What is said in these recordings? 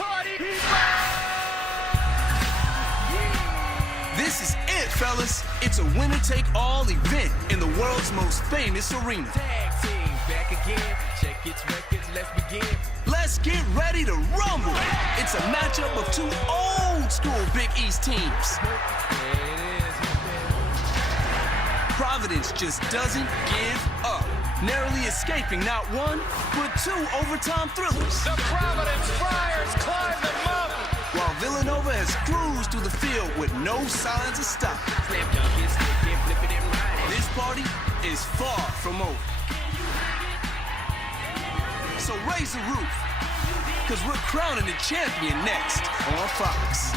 party. This is it, fellas. It's a winner-take-all event in the world's most famous arena. Tag team back again. Check its records, let's begin. Let's get ready to rumble. It's a matchup of two old-school Big East teams. Providence just doesn't give up, narrowly escaping not one, but two overtime thrillers. The Providence Friars climb the mountain. While Villanova has cruised through the field with no signs of stopping. This party is far from over. So raise the roof, because we're crowning the champion next on Fox.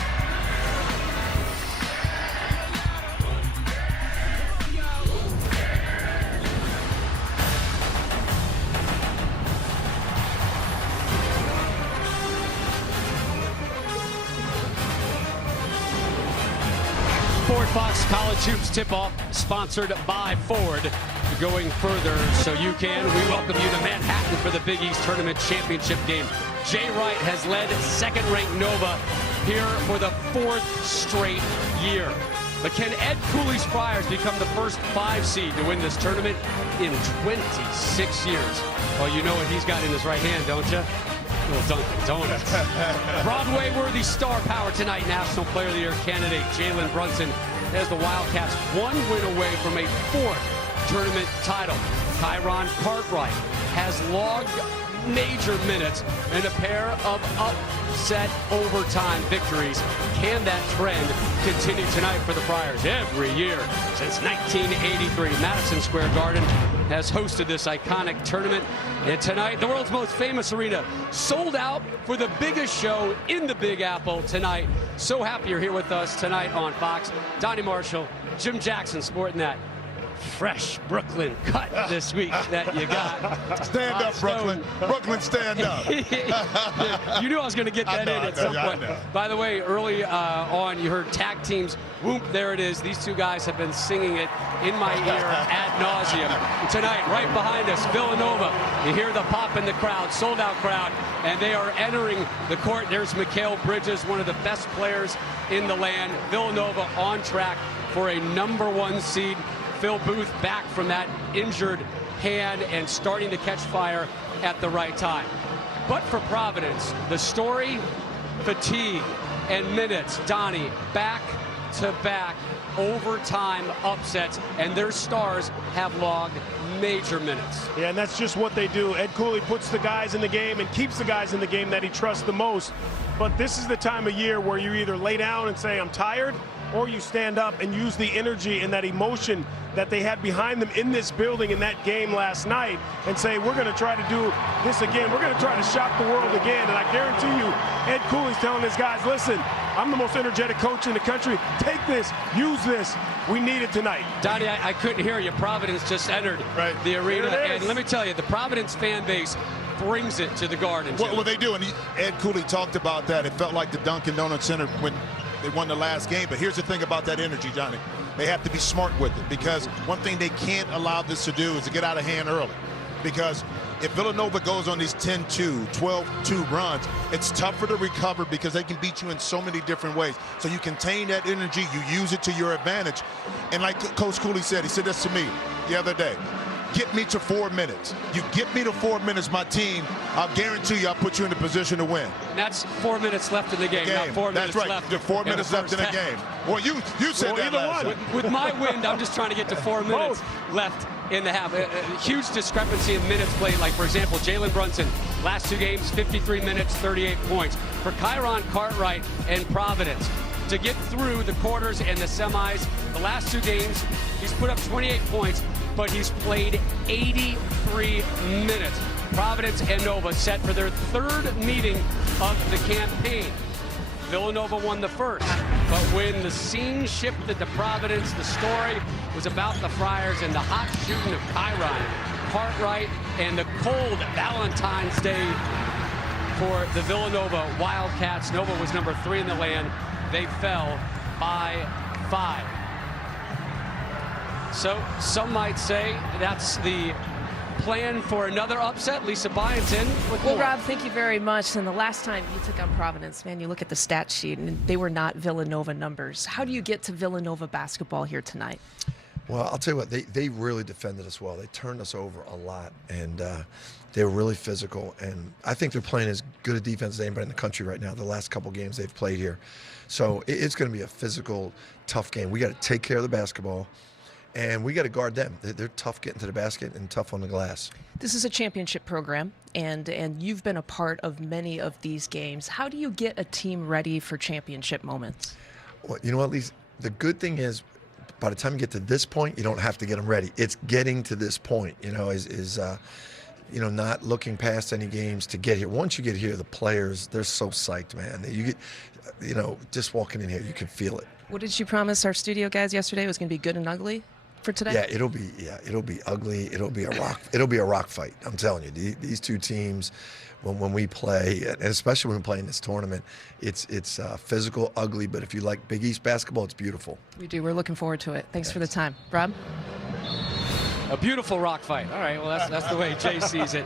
Ford Fox College Hoops tip-off sponsored by Ford. Going further so you can, we welcome you to Manhattan for the Big East Tournament Championship game. Jay Wright has led second-ranked Nova here for the fourth straight year. But can Ed Cooley's Friars become the first 5 seed to win this tournament in 26 years? Well, you know what he's got in his right hand, don't you? Little Dunkin' Donuts. Broadway-worthy star power tonight. National Player of the Year candidate Jalen Brunson has the Wildcats 1 win away from a 4th tournament title. Tyron Cartwright has logged major minutes and a pair of upset overtime victories. Can that trend continue tonight for the Friars? Every year since 1983, Madison Square Garden has hosted this iconic tournament. And tonight, the world's most famous arena sold out for the biggest show in the Big Apple tonight. So happy you're here with us tonight on Fox. Donnie Marshall, Jim Jackson sporting that fresh Brooklyn cut this week that you got. Stand up, Brooklyn. Brooklyn, stand up. You knew I was going to get that in at some point. By the way, early on, you heard tag teams. Whoop, there it is. These two guys have been singing it in my ear ad nauseum. Tonight, right behind us, Villanova. You hear the pop in the crowd, sold-out crowd, and they are entering the court. There's Mikal Bridges, one of the best players in the land. Villanova on track for a #1 seed. Phil Booth back from that injured hand and starting to catch fire at the right time. But for Providence, the story, fatigue, and minutes. Donnie, back-to-back overtime upsets, and their stars have logged major minutes. Yeah, and that's just what they do. Ed Cooley puts the guys in the game and keeps the guys in the game that he trusts the most. But this is the time of year where you either lay down and say, I'm tired, or you stand up and use the energy and that emotion that they had behind them in this building in that game last night and say, we're going to try to do this again. We're going to try to shock the world again. And I guarantee you, Ed Cooley's telling his guys, listen, I'm the most energetic coach in the country. Take this, use this. We need it tonight. Donnie, I couldn't hear you. Providence just entered the arena. And let me tell you, the Providence fan base brings it to the Garden. What they do, and Ed Cooley talked about that. It felt like the Dunkin' Donuts Center when they won the last game. But here's the thing about that energy, Johnny. They have to be smart with it, because one thing they can't allow this to do is to get out of hand early. Because if Villanova goes on these 10-2, 12-2 runs, it's tougher to recover because they can beat you in so many different ways. So you contain that energy, you use it to your advantage. And like Coach Cooley said, he said this to me the other day. Get me to 4 minutes. You get me to 4 minutes, my team, I'll guarantee you I'll put you in a position to win. And that's 4 minutes left in the game, not 4 minutes left. left. That's right, 4 minutes left in the game. Well, you said that last time. With my wind, I'm just trying to get to 4 minutes left in the half. A huge discrepancy in minutes played. Like, for example, Jalen Brunson, last 2 games, 53 minutes, 38 points. For Tyron Cartwright and Providence, to get through the quarters and the semis, the last 2 games, he's put up 28 points, but he's played 83 minutes. Providence and Nova set for their 3rd meeting of the campaign. Villanova won the first, but when the scene shifted to Providence, the story was about the Friars and the hot shooting of Tyron Cartwright and the cold Valentine's Day for the Villanova Wildcats. Nova was number 3 in the land. They fell by 5. So some might say that's the plan for another upset. Lisa Byington with Well, more. Rob, thank you very much. And the last time you took on Providence, man, you look at the stat sheet, and they were not Villanova numbers. How do you get to Villanova basketball here tonight? Well, I'll tell you what, they really defended us well. They turned us over a lot, and they were really physical. And I think they're playing as good a defense as anybody in the country right now, the last couple games they've played here. So it's going to be a physical, tough game. We got to take care of the basketball, and we got to guard them. They're tough getting to the basket and tough on the glass. This is a championship program, and you've been a part of many of these games. How do you get a team ready for championship moments? Well, you know what, Lisa? The good thing is, by the time you get to this point, you don't have to get them ready. It's getting to this point, not looking past any games to get here. Once you get here, the players, they're so psyched, man. You get, just walking in here, you can feel it. What did you promise our studio guys yesterday? It was going to be good and ugly for today? Yeah, it'll be ugly. It'll be a rock fight. I'm telling you, these two teams, when we play, and especially when we play in this tournament, it's physical, ugly. But if you like Big East basketball, it's beautiful. We do. We're looking forward to it. Thanks for the time, Rob. A beautiful rock fight. All right, well, that's the way Jay sees it.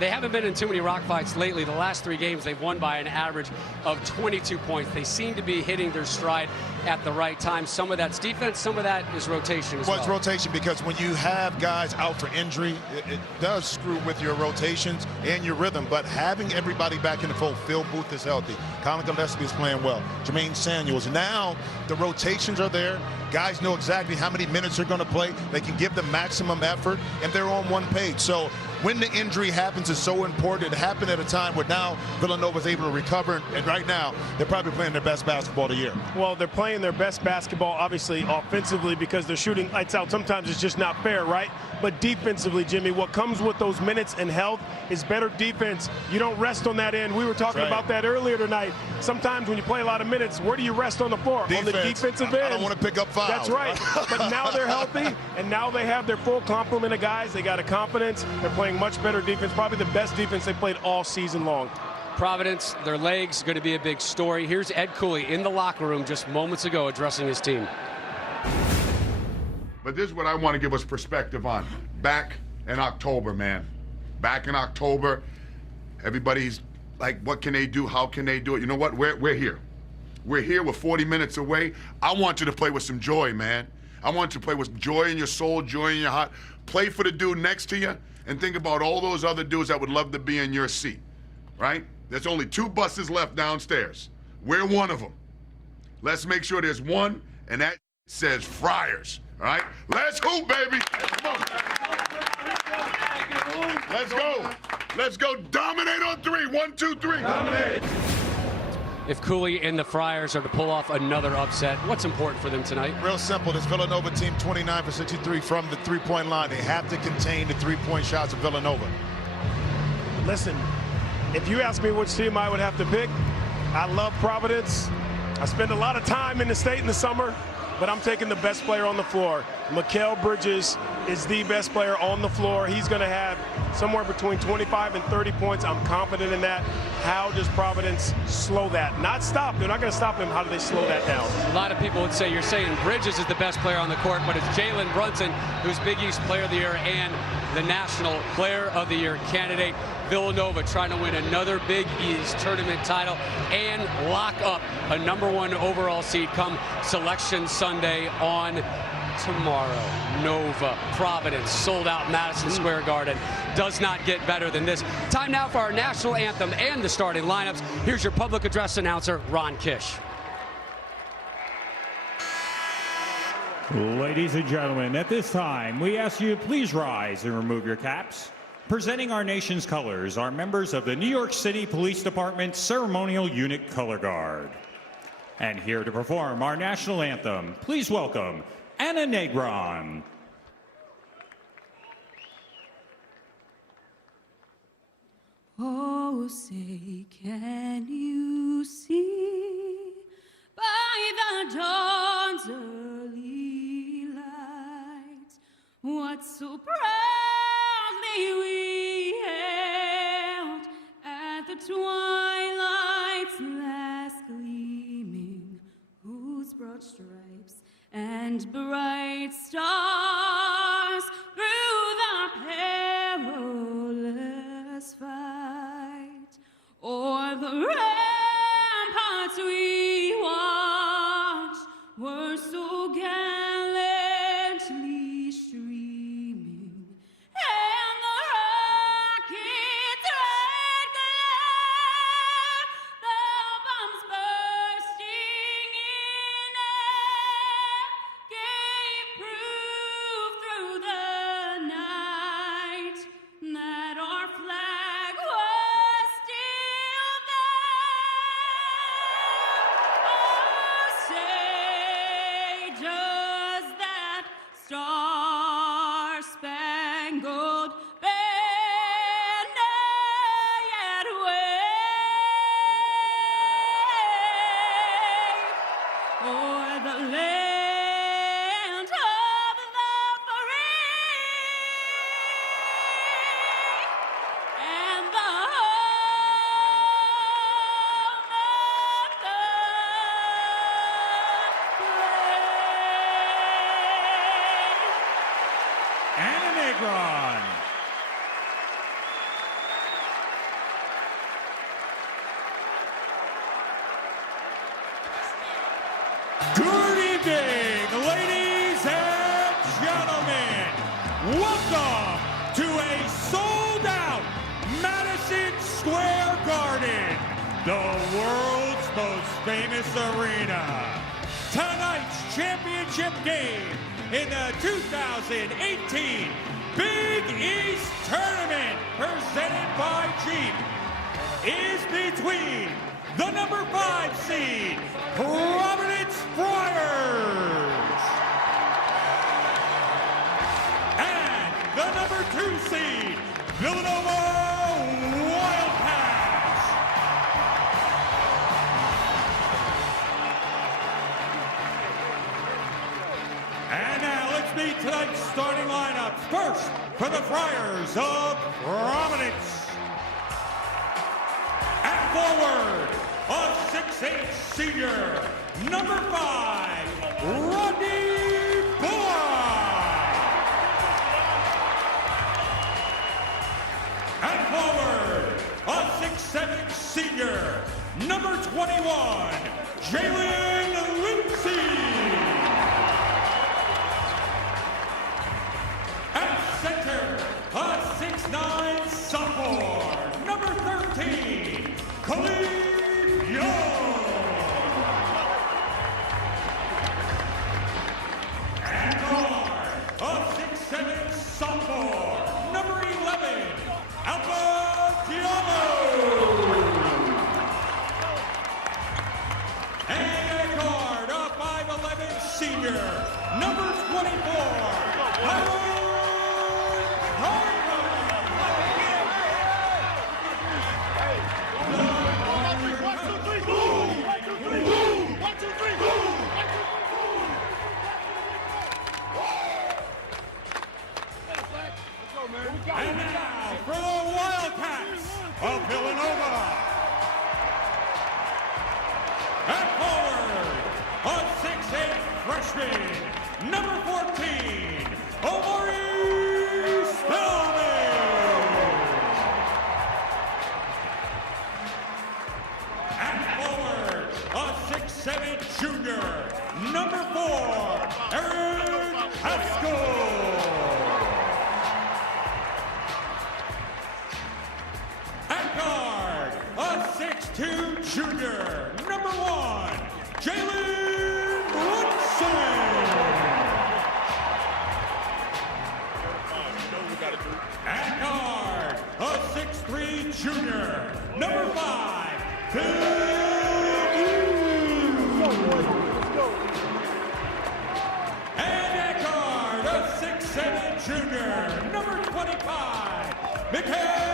They haven't been in too many rock fights lately. The last 3 games, they've won by an average of 22 points. They seem to be hitting their stride at the right time. Some of that's defense, some of that is rotation as well. Well, it's rotation because when you have guys out for injury, it does screw with your rotations and your rhythm. But having everybody back in the fold, Phil Booth is healthy. Colin Gillespie is playing well. Jermaine Samuels. Now the rotations are there. Guys know exactly how many minutes they're going to play. They can give the maximum effort, and they're on one page. So when the injury happens is so important. It happened at a time where now Villanova is able to recover, and right now they're probably playing their best basketball of the year. Well, they're playing their best basketball, obviously, offensively, because they're shooting lights out. Sometimes it's just not fair, right? But defensively, Jimmy, what comes with those minutes and health is better defense. You don't rest on that end. We were talking about that earlier tonight. Sometimes when you play a lot of minutes, where do you rest on the floor? Defense. On the defensive end. I don't want to pick up fouls. That's right. But now they're healthy, and now they have their full complement of guys. They got a confidence. They're playing much better defense, probably the best defense they played all season long. Providence, their legs going to be a big story. Here's Ed Cooley in the locker room just moments ago addressing his team. But this is what I want to give us perspective on. Back in October, man. Back in October, everybody's like, what can they do? How can they do it? You know what? We're here. We're here. We're 40 minutes away. I want you to play with some joy, man. I want you to play with joy in your soul, joy in your heart. Play for the dude next to you and think about all those other dudes that would love to be in your seat, right? There's only 2 buses left downstairs. We're one of them. Let's make sure there's one, and that says Friars, all right? Let's hoop, baby. Come on. Let's go. Let's go. Dominate on 3. 1, 2, 3. Dominate. If Cooley and the Friars are to pull off another upset, what's important for them tonight? Real simple. This Villanova team, 29 for 63 from the three-point line. They have to contain the three-point shots of Villanova. Listen, if you ask me which team I would have to pick, I love Providence. I spend a lot of time in the state in the summer, but I'm taking the best player on the floor. Mikal Bridges is the best player on the floor. He's going to have somewhere between 25 and 30 points. I'm confident in that. How does Providence slow that? Not stop. They're not going to stop him. How do they slow that down? A lot of people would say you're saying Bridges is the best player on the court, but it's Jalen Brunson who's Big East Player of the Year and the National Player of the Year candidate. Villanova trying to win another Big East tournament title and lock up a #1 overall seed come Selection Sunday on tomorrow. Nova, Providence, sold out Madison Square Garden. Does not get better than this. Time now for our national anthem and the starting lineups. Here's your public address announcer, Ron Kish. Ladies and gentlemen, at this time, we ask you to please rise and remove your caps. Presenting our nation's colors are members of the New York City Police Department Ceremonial Unit Color Guard. And here to perform our national anthem, please welcome Anna Negron. Oh, say, can you see by the dawn's early light what so proudly we hailed at the twilight's last gleaming, whose broad stripes and bright stars through the perilous ramparts we watched were so gallantly streaming, and the rockets' red glare, the bombs bursting in air, gave proof through the night that our flag was still there. Oh, say does that star-spangled banner yet wave o'er the land of the free and the home of the brave. And a Negron. Good evening, ladies and gentlemen. Welcome to a sold-out Madison Square Garden, the world's most famous arena. Tonight's championship game in the 2018 Big East Tournament presented by Jeep is between the number 5 seed, Providence Friars, and the number 2 seed, Villanova Wildcats. And now let's meet tonight's starting lineups. First, for the Friars of Providence. At forward, a 6'8" senior, number 5, Rodney Bullock. At forward, a 6'7" senior, number 21, Jalen Lindsey. At center, a 6'9" sophomore, number 13, Khalif Young. And guard, a 6'7" sophomore, number 11, Alpha Diallo. And at guard, a 5'11" senior, number 24, Harold And now for the Wildcats of Villanova. At forward, a 6'8" freshman, number 14, Omari Spellman. At forward, a 6'7" junior, number 4, Aaron Haskell. A 6'2" junior, number 1, Jalen Brunson. At guard, a 6'3" junior, number 5, Phil Hughes. And at guard, a 6'7" junior, number 25, Mikhail.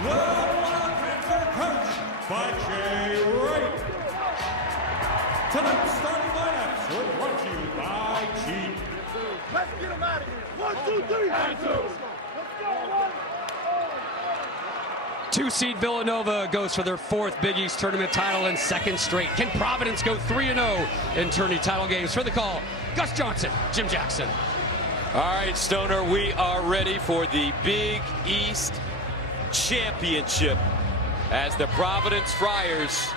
The Wildcats are coached by Jay Wright. Tonight's starting lineups were brought to you by Jeep. Let's get them out of here. 1, 2, 3. 2-seed Villanova goes for their 4th Big East Tournament title and 2nd straight. Can Providence go 3-0 in tourney title games? For the call, Gus Johnson, Jim Jackson. All right, Stoner, we are ready for the Big East Championship as the Providence Friars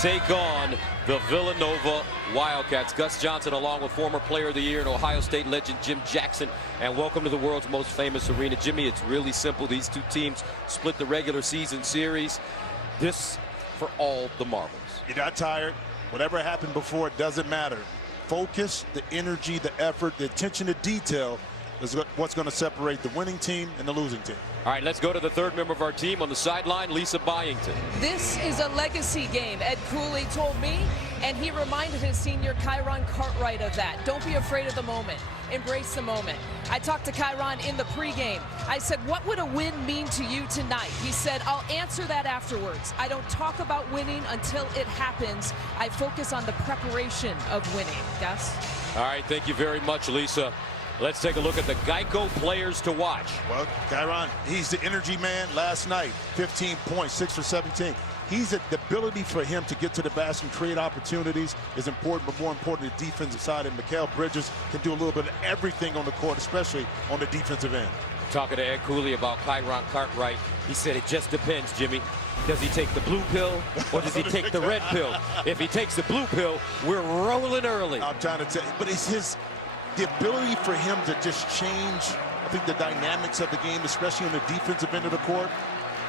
take on the Villanova Wildcats. Gus Johnson, along with former Player of the Year and Ohio State legend Jim Jackson, and welcome to the world's most famous arena. Jimmy, it's really simple. These two teams split the regular season series. This for all the marbles. You're not tired. Whatever happened before, it doesn't matter. Focus, the energy, the effort, the attention to detail is what's going to separate the winning team and the losing team. All right, let's go to the third member of our team on the sideline, Lisa Byington. This is a legacy game, Ed Cooley told me, and he reminded his senior Kyron Cartwright of that. Don't be afraid of the moment. Embrace the moment. I talked to Kyron in the pregame. I said, what would a win mean to you tonight? He said, I'll answer that afterwards. I don't talk about winning until it happens. I focus on the preparation of winning. Gus? All right, thank you very much, Lisa. Let's take a look at the Geico players to watch. Well, Kyron, he's the energy man. Last night, 15 points, 6 for 17. The ability for him to get to the basket and create opportunities is important, but more important, the defensive side. And Mikal Bridges can do a little bit of everything on the court, especially on the defensive end. Talking to Ed Cooley about Kyron Cartwright, he said it just depends, Jimmy. Does he take the blue pill or does he take the red pill? If he takes the blue pill, we're rolling early. I'm trying to tell you, but it's the ability for him to just change, I think, the dynamics of the game, especially on the defensive end of the court,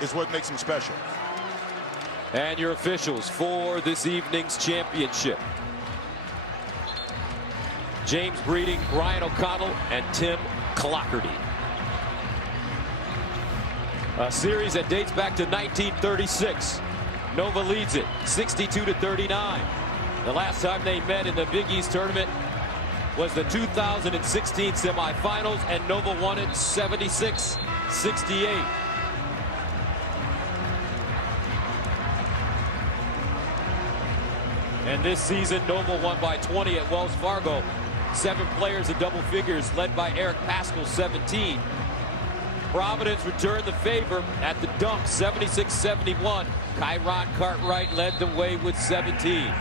is what makes him special. And your officials for this evening's championship: James Breeding, Brian O'Connell, and Tim Clockerty. A series that dates back to 1936. Nova leads it 62-39. The last time they met in the Big East tournament was the 2016 semifinals, and Nova won it 76-68. And this season, Nova won by 20 at Wells Fargo. 7 players in double figures, led by Eric Paschal, 17. Providence returned the favor at the dump, 76-71. Kyron Cartwright led the way with 17.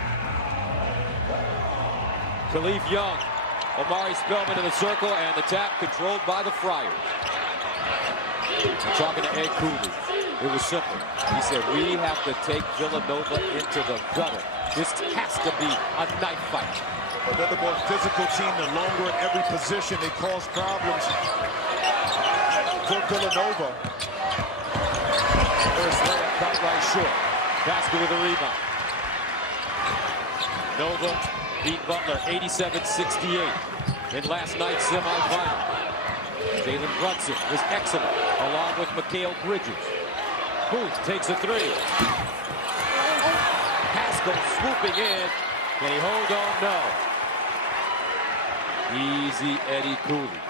Khalif Young, Omari Spellman in the circle, and the tap controlled by the Friars. I'm talking to Ed Cooley. It was simple. He said, we have to take Villanova into the gutter. This has to be a knife fight. But they're the more physical team. They're longer at every position. They cause problems for Villanova. First layup cut right short. Basket with a rebound. Nova beat Butler 87-68 in last night's semifinal. Jalen Brunson was excellent, along with Mikal Bridges. Booth takes a three. Paschal swooping in. Can he hold on? No. Easy Eddie Cooley.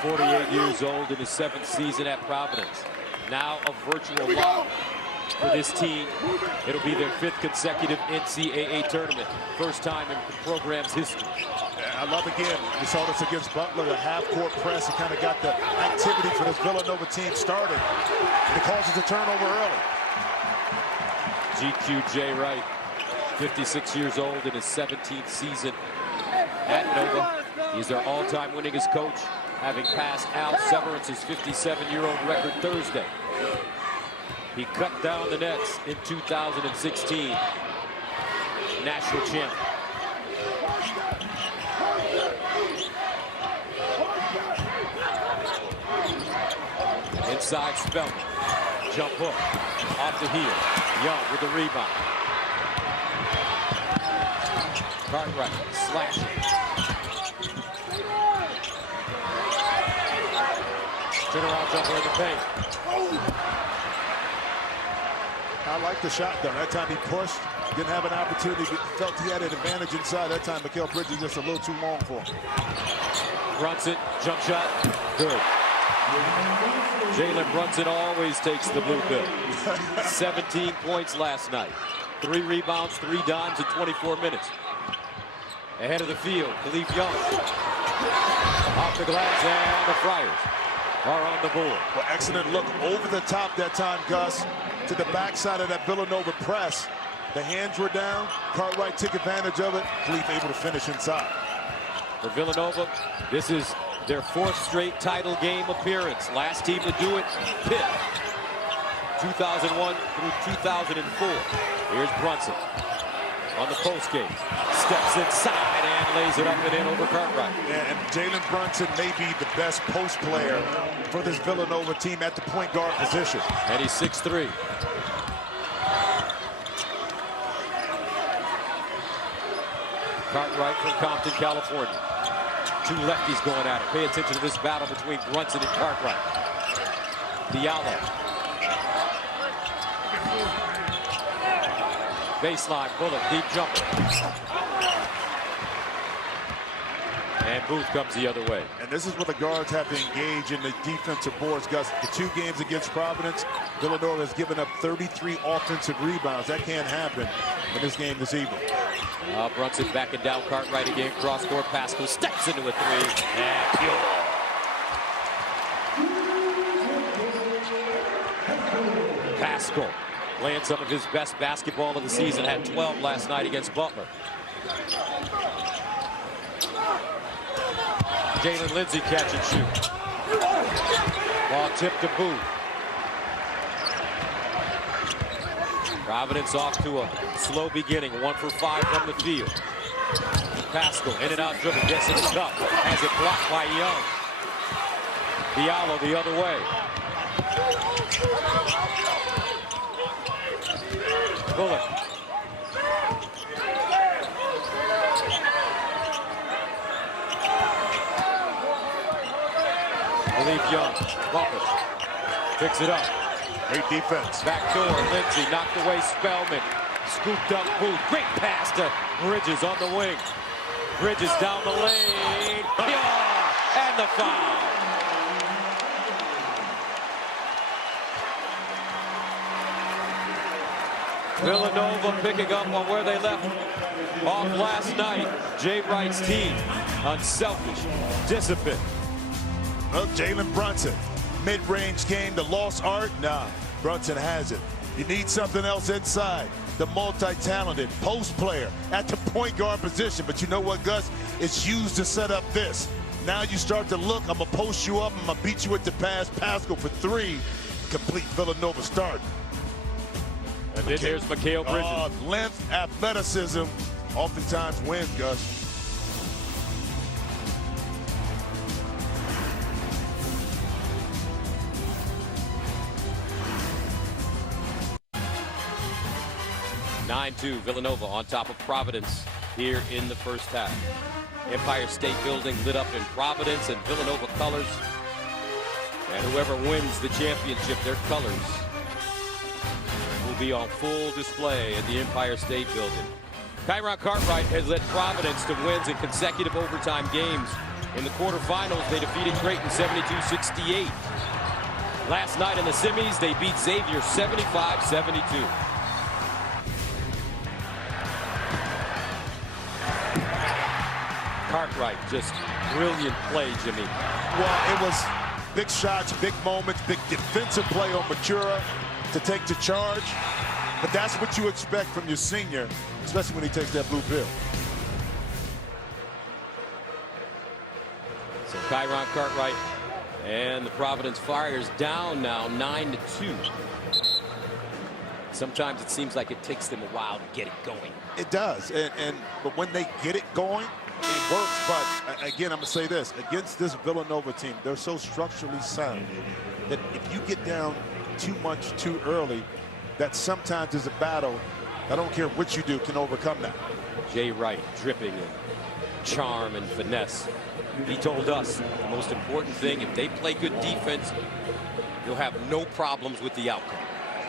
48 years old in his 7th season at Providence. Now a virtual lock for this team. It'll be their 5th consecutive NCAA tournament. First time in the program's history. I love, again, we saw this against Butler, the half-court press. It kind of got the activity for this Villanova team started. And it causes a turnover early. GQJ Wright, 56 years old in his 17th season at Nova. He's their all-time winningest coach, having passed Al Severance's 57-year-old record Thursday. He cut down the nets in 2016. National champion. Inside Spellman. Jump hook. Off the heel. Young with the rebound. Cartwright slashing. Turnaround jumper in the paint. I like the shot, though. That time he pushed. Didn't have an opportunity. Felt he had an advantage inside. That time Mikal Bridges just a little too long for him. Brunson, jump shot. Good. Jalen Brunson always takes the blue pill. 17 points last night. 3 rebounds, 3 dimes in 24 minutes. Ahead of the field, Khalif Young. Off the glass, and the Friars are on the board. Well, excellent look over the top that time, Gus, to the backside of that Villanova press. The hands were down. Cartwright took advantage of it. Khalif able to finish inside. For Villanova, this is Their 4th straight title game appearance. Last team to do it, Pitt. 2001 through 2004. Here's Brunson on the post game. Steps inside and lays it up and in over Cartwright. Yeah, and Jalen Brunson may be the best post player for this Villanova team at the point guard position. And he's 6'3". Cartwright from Compton, California. 2 lefties going at it. Pay attention to this battle between Brunson and Cartwright. Diallo. Baseline, bullet, deep jumper. And Booth comes the other way. And this is where the guards have to engage in the defensive boards, Gus. The 2 games against Providence, Villanova has given up 33 offensive rebounds. That can't happen in this game this evening. Brunson backing down Cartwright again. Cross court. Pascal steps into a 3 and pure. Pascal playing some of his best basketball of the season. Had 12 last night against Butler. Jalen Lindsey catch and shoot. Ball tipped to Booth. Providence off to a slow beginning. 1 for 5 from the field. Pascal in and out dribble, gets it up, has it blocked by Young. Diallo the other way. Bullock. Malik Young, Butler, picks it up. Great defense. Back door, Lindsey knocked away Spellman. Scooped up Booth. Great pass to Bridges on the wing. Bridges down the lane. Yeah! And the foul. Villanova picking up on where they left off last night. Jay Wright's team. Unselfish, disciplined. Well, Jalen Brunson. Mid-range game, the lost art? Nah, Brunson has it. You need something else inside. The multi-talented post player at the point guard position. But you know what, Gus? It's used to set up this. Now you start to look, I'm going to post you up, I'm going to beat you with the pass. Pascal for 3. Complete Villanova start. And then there's Mikal Bridges. Length, athleticism, oftentimes wins, Gus. Villanova on top of Providence here in the first half. Empire State Building lit up in Providence and Villanova colors. And whoever wins the championship, their colors will be on full display at the Empire State Building. Kyron Cartwright has led Providence to wins in consecutive overtime games. In the quarterfinals, they defeated Creighton 72-68. Last night in the semis, they beat Xavier 75-72. Cartwright, just brilliant play, Jimmy. Well, it was big shots, big moments, big defensive play on Matura to take the charge. But that's what you expect from your senior, especially when he takes that blue pill. So Kyron Cartwright and the Providence Friars down now 9-2. Sometimes it seems like it takes them a while to get it going. It does, but when they get it going, it works. But again, I'm gonna say this, against this Villanova team, they're so structurally sound that if you get down too much too early, that sometimes is a battle. I don't care what you do, can overcome that. Jay Wright dripping in charm and finesse. He told us the most important thing, if they play good defense, you'll have no problems with the outcome.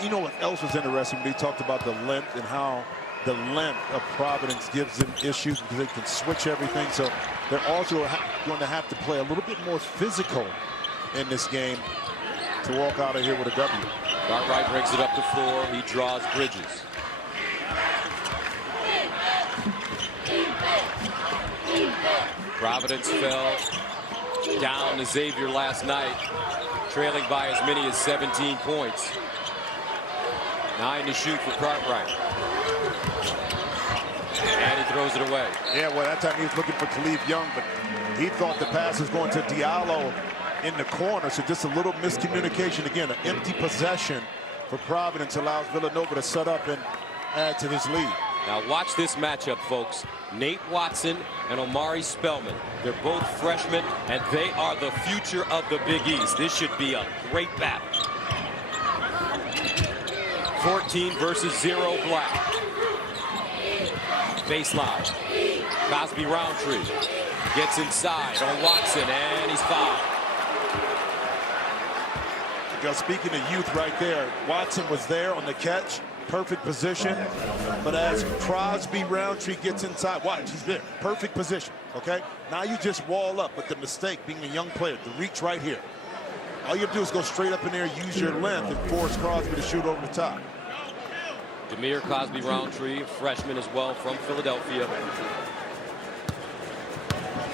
You know what else was interesting when he talked about the length and how the length of Providence gives them issues because they can switch everything. So they're also going to have to play a little bit more physical in this game to walk out of here with a W. Cartwright brings it up the floor. He draws Bridges. Providence fell down to Xavier last night, trailing by as many as 17 points. 9 to shoot for Cartwright. And he throws it away. Yeah, well, that time he was looking for Khalif Young, but he thought the pass was going to Diallo in the corner, so just a little miscommunication. Again, an empty possession for Providence allows Villanova to set up and add to this lead. Now watch this matchup, folks. Nate Watson and Omari Spellman. They're both freshmen, and they are the future of the Big East. This should be a great battle. 14 versus 0 black. Baseline. Cosby Roundtree gets inside on Watson, and he's fouled. Speaking of youth right there, Watson was there on the catch, perfect position. But as Crosby Roundtree gets inside, watch, he's there, perfect position, okay? Now you just wall up, but the mistake being a young player, the reach right here. All you have to do is go straight up in there, use your length, and force Crosby to shoot over the top. Demir Cosby Roundtree, a freshman as well from Philadelphia.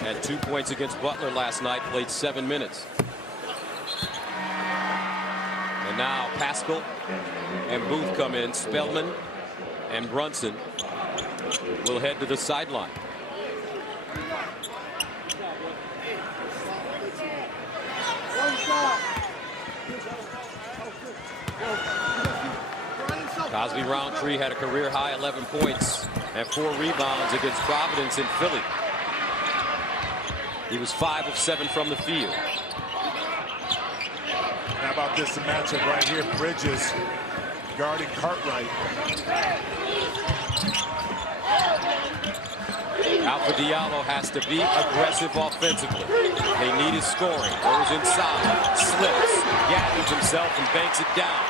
Had 2 points against Butler last night, played 7 minutes. And now Pascal and Booth come in. Spellman and Brunson will head to the sideline. Cosby Roundtree had a career-high 11 points and 4 rebounds against Providence in Philly. He was 5 of 7 from the field. How about this matchup right here? Bridges guarding Cartwright. Alpha Diallo has to be aggressive offensively. They need his scoring. Goes inside, slips, gathers himself, and banks it down.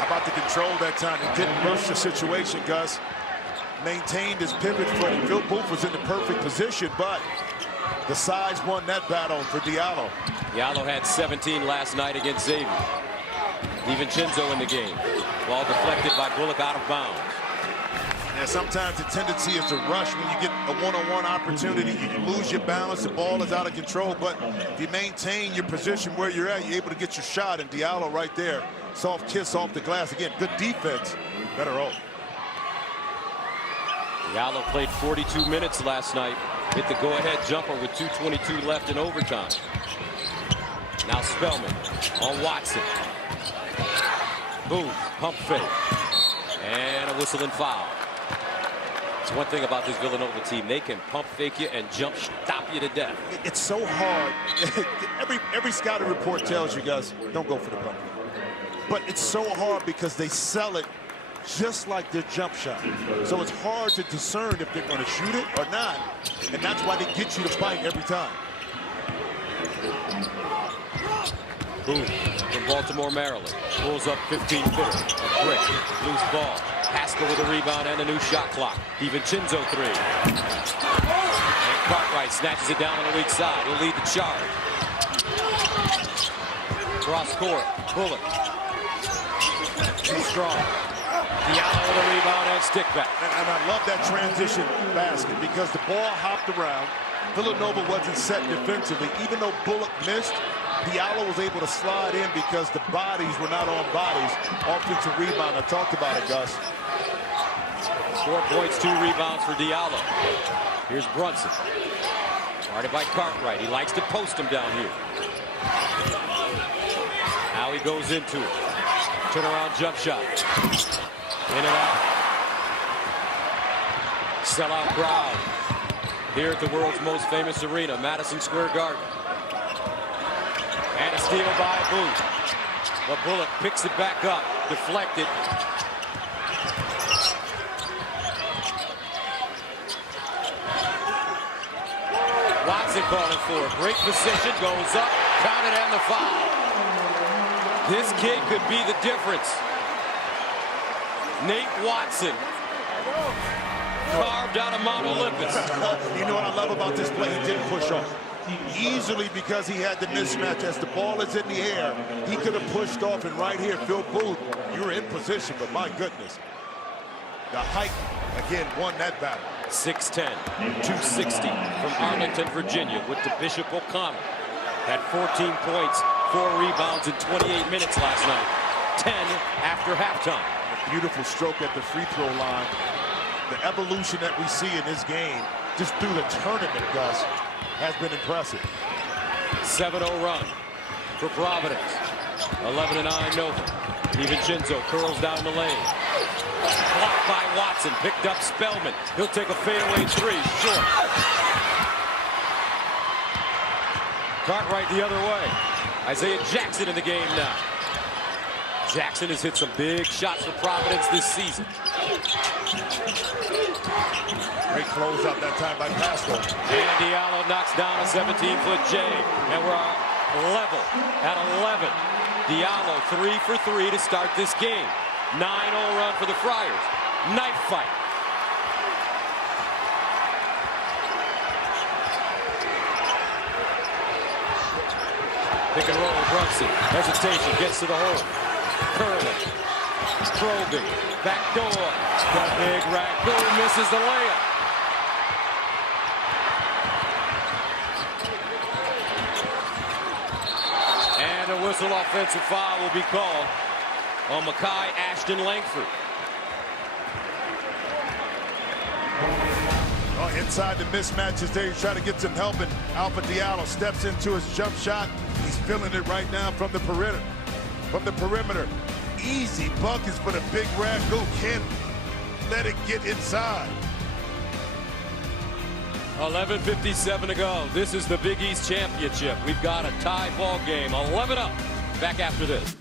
How about the control that time? He didn't rush the situation, Gus. Maintained his pivot foot, and Phil Booth was in the perfect position, but the size won that battle for Diallo. Diallo had 17 last night against Xavier. DiVincenzo in the game. Ball deflected by Bullock out of bounds. Yeah, sometimes the tendency is to rush when you get a one-on-one opportunity. You can lose your balance, the ball is out of control, but if you maintain your position where you're at, you're able to get your shot, and Diallo right there, soft kiss off the glass. Again, good defense, better roll. Diallo played 42 minutes last night. Hit the go-ahead jumper with 2:22 left in overtime. Now Spellman on Watson. Boom, pump fake. And a whistle and foul. It's one thing about this Villanova team. They can pump fake you and jump stop you to death. It's so hard. every scouting report tells you guys, don't go for the pump. But it's so hard because they sell it just like their jump shot. So it's hard to discern if they're going to shoot it or not. And that's why they get you to bite every time. Boom, from Baltimore, Maryland. Pulls up 15-footer. A brick, loose ball. Pascal with a rebound and a new shot clock. DiVincenzo 3. And Cartwright snatches it down on the weak side. He'll lead the charge. Cross court, Bullock. Too strong. Diallo with a rebound and stick back. And I love that transition basket because the ball hopped around. Villanova wasn't set defensively. Even though Bullock missed, Diallo was able to slide in because the bodies were not on bodies. Offensive rebound, I talked about it, Gus. 4 points, 2 rebounds for Diallo. Here's Brunson. Guarded by Cartwright. He likes to post him down here. Now he goes into it. Turnaround jump shot. In and out. Sellout crowd here at the world's most famous arena, Madison Square Garden. And a steal by Booth. But Bullock picks it back up, deflected. Watson calling for it. Great position, goes up, counted and the foul. This kid could be the difference. Nate Watson carved out of Mount Olympus. You know what I love about this play? He didn't push off. Easily because he had the mismatch. As the ball is in the air, he could have pushed off. And right here, Phil Booth, you were in position, but my goodness. The height, again, won that battle. 6'10", 260 from Arlington, Virginia, with the Bishop O'Connell. Had 14 points, 4 rebounds in 28 minutes last night. 10 after halftime. A beautiful stroke at the free throw line. The evolution that we see in this game, just through the tournament, Gus, has been impressive. 7-0 run for Providence. 11-9 Nova. DiVincenzo curls down the lane. Blocked by Watson. Picked up Spellman. He'll take a fadeaway three. Short. Cartwright the other way. Isaiah Jackson in the game now. Jackson has hit some big shots for Providence this season. Great closeout that time by Pascal. And Diallo knocks down a 17-foot J. And we're level at 11. Diallo 3 for 3 to start this game. 9-0 run for the Friars. Knife fight. Pick and roll, Brunson. Hesitation, gets to the hole. Curling. Probing. Back door. The big raccoon misses the layup. And a whistle offensive foul will be called on Makai Ashton Langford. Oh, inside the mismatches there, he's trying to get some help, and Alpha Diallo steps into his jump shot. He's feeling it right now from the perimeter. Easy buckets for the big raccoon. Can't let it get inside. 11:57 to go. This is the Big East Championship. We've got a tie ball game. 11-up. Back after this.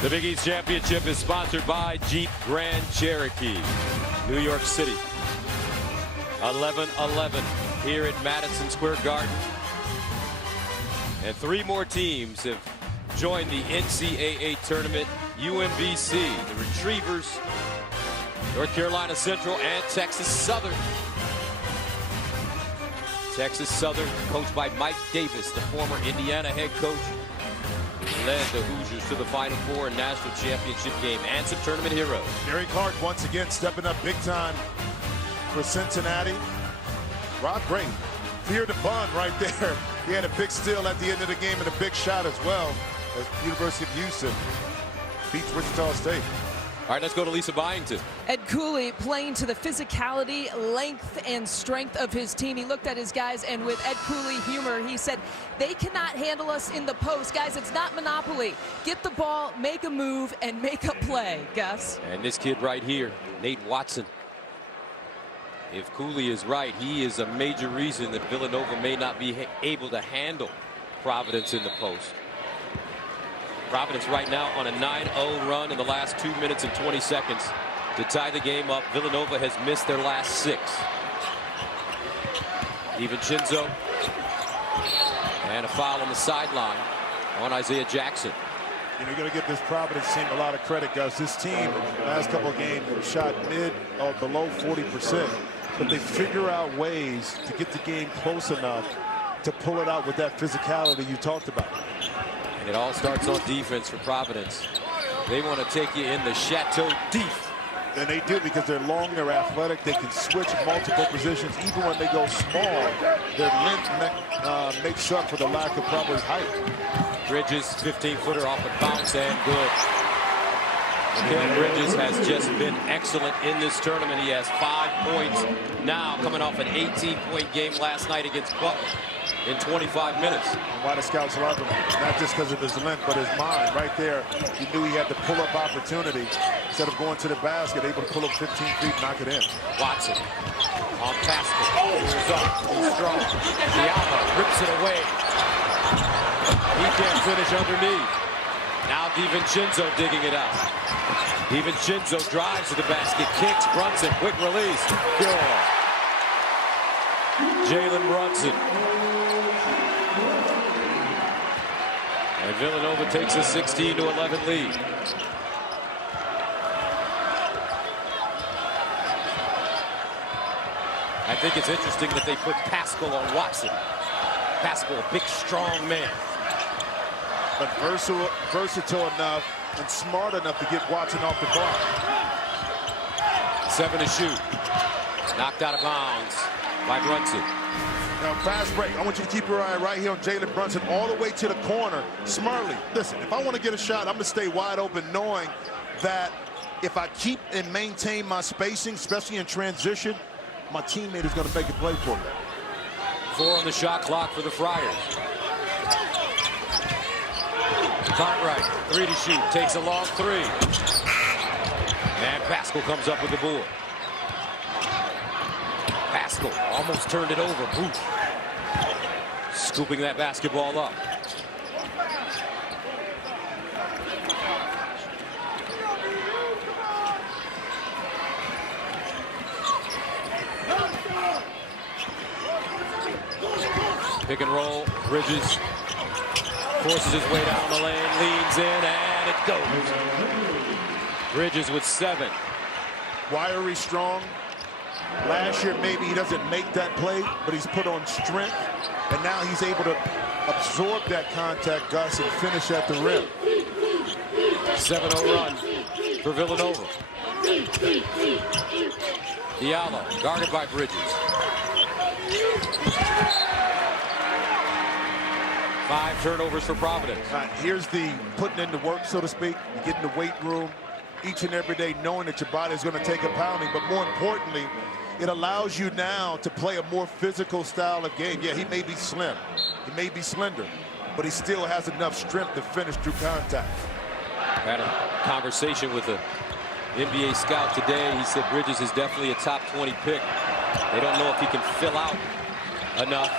The Big East Championship is sponsored by Jeep Grand Cherokee, New York City. 11-11 here at Madison Square Garden. And 3 more teams have joined the NCAA tournament. UMBC, the Retrievers, North Carolina Central, and Texas Southern. Texas Southern, coached by Mike Davis, the former Indiana head coach, led the Hoosiers to the Final Four and National Championship game, and some tournament heroes. Gary Clark once again stepping up big time for Cincinnati. Rob Creighton, fear to bun right there. He had a big steal at the end of the game and a big shot as well as University of Houston beats Wichita State. All right, let's go to Lisa Byington. Ed Cooley playing to the physicality, length, and strength of his team. He looked at his guys, and with Ed Cooley humor, he said, they cannot handle us in the post. Guys, it's not Monopoly. Get the ball, make a move, and make a play, Gus. And this kid right here, Nate Watson. If Cooley is right, he is a major reason that Villanova may not be able to handle Providence in the post. Providence right now on a 9-0 run in the last 2 minutes and 20 seconds to tie the game up. Villanova has missed their last 6. DiVincenzo, and a foul on the sideline on Isaiah Jackson. You know, you're going to give this Providence team a lot of credit, guys. This team, last couple of games, shot mid or below 40%, but they figure out ways to get the game close enough to pull it out with that physicality you talked about. And it all starts on defense for Providence. They want to take you in the Chateau deep. And they do, because they're long, they're athletic, they can switch multiple positions. Even when they go small, their length makes up for the lack of probably height. Bridges, 15-footer off the bounce, and good. Mikal Bridges has just been excellent in this tournament. He has 5 points now, coming off an 18-point game last night against Butler in 25 minutes. And why the scouts love him, not just because of his length, but his mind. Right there, he knew he had the pull-up opportunity. Instead of going to the basket, able to pull up 15 feet, knock it in. Watson on Pascal. He's up, he's strong. Diallo rips it away. He can't finish underneath. Now DiVincenzo digging it out. DiVincenzo drives to the basket, kicks, Brunson, quick release. Good. Jalen Brunson. And Villanova takes a 16-11 lead. I think it's interesting that they put Pascal on Watson. Pascal, a big, strong man. But versatile enough and smart enough to get Watson off the bar. 7 to shoot. Knocked out of bounds. by Brunson. Now, fast break. I want you to keep your eye right here on Jalen Brunson all the way to the corner. Smurley, listen, if I want to get a shot, I'm going to stay wide open knowing that if I keep and maintain my spacing, especially in transition, my teammate is going to make a play for me. 4 on the shot clock for the Friars. Cartwright, 3 to shoot, takes a long 3. And Pascal comes up with the board. Pascal almost turned it over. Booth scooping that basketball up. Pick and roll. Bridges forces his way down the lane, leans in, and it goes. Bridges with 7. Wiry, strong. Last year, maybe he doesn't make that play, but he's put on strength, and now he's able to absorb that contact, Gus, and finish at the rim. 7-0 run for Villanova. Diallo, guarded by Bridges. 5 turnovers for Providence. Here's the putting in the work, so to speak. You get in the weight room each and every day knowing that your body is going to take a pounding, but more importantly, it allows you now to play a more physical style of game. Yeah, he may be slim, he may be slender, but he still has enough strength to finish through contact. Had a conversation with an NBA scout today. He said Bridges is definitely a top 20 pick. They don't know if he can fill out enough,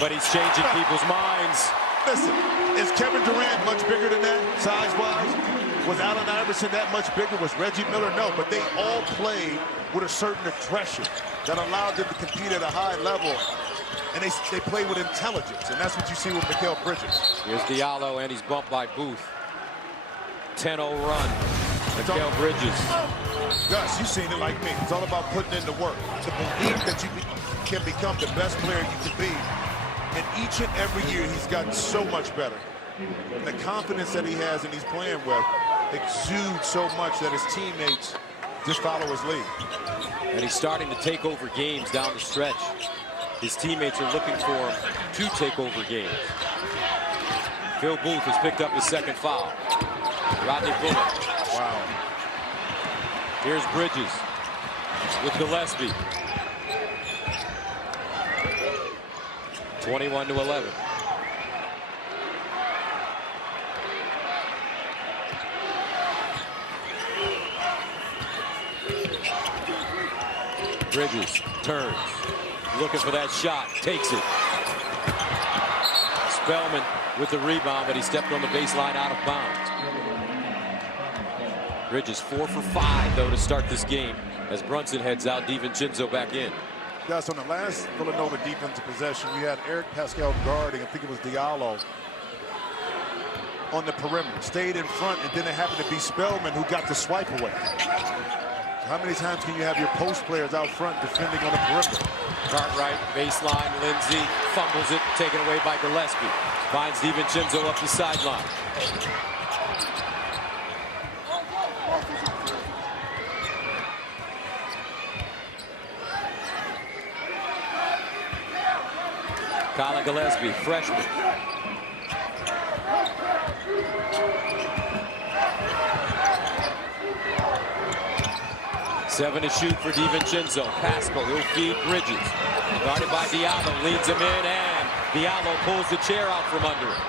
but he's changing people's minds. Listen, is Kevin Durant much bigger than that, size-wise? Was Allen Iverson that much bigger? Was Reggie Miller? No, but they all played with a certain aggression that allowed them to compete at a high level, and they play with intelligence, and that's what you see with Mikal Bridges. Here's Diallo, and he's bumped by Booth. 10-0 run. Mikal Bridges. Gus, you've seen it like me. It's all about putting in the work. The belief that you can become the best player you can be. And each and every year, he's gotten so much better. And the confidence that he has and he's playing with exudes so much that his teammates just follow his lead. And he's starting to take over games down the stretch. His teammates are looking for him to take over games. Phil Booth has picked up his 2nd foul. Rodney Bullock. Wow. Here's Bridges with Gillespie. 21-11. Bridges turns, looking for that shot, takes it. Spellman with the rebound, but he stepped on the baseline out of bounds. Bridges 4 for 5, though, to start this game as Brunson heads out. DiVincenzo back in. Guys, on the last Villanova defensive possession, you had Eric Pascal guarding, I think it was Diallo, on the perimeter. Stayed in front, and then it happened to be Spellman who got the swipe away. How many times can you have your post players out front defending on the perimeter? Cartwright, baseline, Lindsay, fumbles it, taken away by Gillespie. Finds DiVincenzo up the sideline. Colin Gillespie, freshman. Seven to shoot for DiVincenzo. Pascal, he'll feed Bridges. Guarded by Diallo, leads him in, and Diallo pulls the chair out from under him.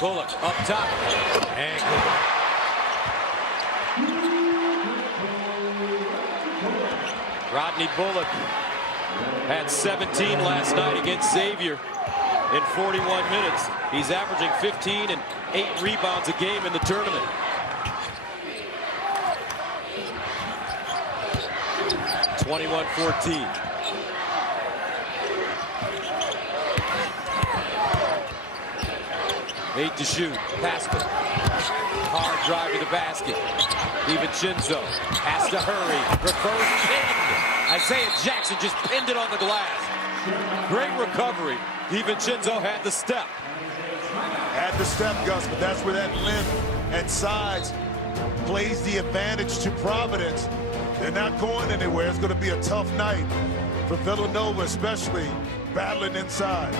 Bullock up top, and Rodney Bullock had 17 last night against Xavier in 41 minutes. He's averaging 15 and 8 rebounds a game in the tournament. (21-14). Eight to shoot. Pascal. Hard drive to the basket. DiVincenzo has to hurry. Reverse pinned. Isaiah Jackson just pinned it on the glass. Great recovery. DiVincenzo had the step. Had the step, Gus, but that's where that length and size plays the advantage to Providence. They're not going anywhere. It's going to be a tough night for Villanova, especially battling inside.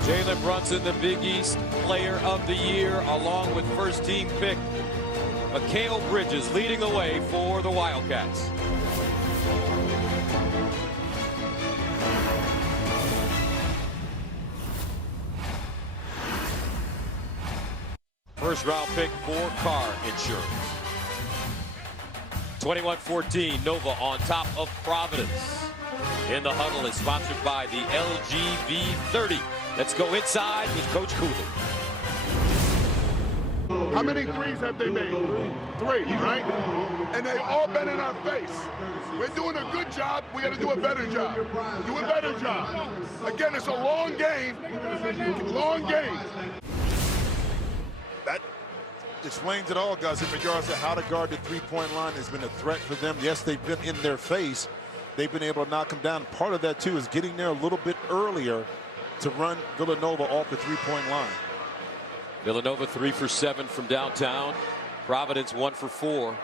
Jalen Brunson, the Big East Player of the Year, along with first-team pick Mikal Bridges, leading the way for the Wildcats. First-round pick for car insurance. 21-14, Nova on top of Providence. In the Huddle is sponsored by the LGV30. Let's go inside with Coach Cooley. How many threes have they made? Three, right? And they all been in our face. We're doing a good job. We got to do a better job. Do a better job. Again, it's a long game. Long game. That explains it all, Gus, in regards to how to guard the three-point line has been a threat for them. Yes, they've been in their face. They've been able to knock them down. Part of that, too, is getting there a little bit earlier to run Villanova off the three-point line. Villanova 3 for 7 from downtown. Providence 1 for 4.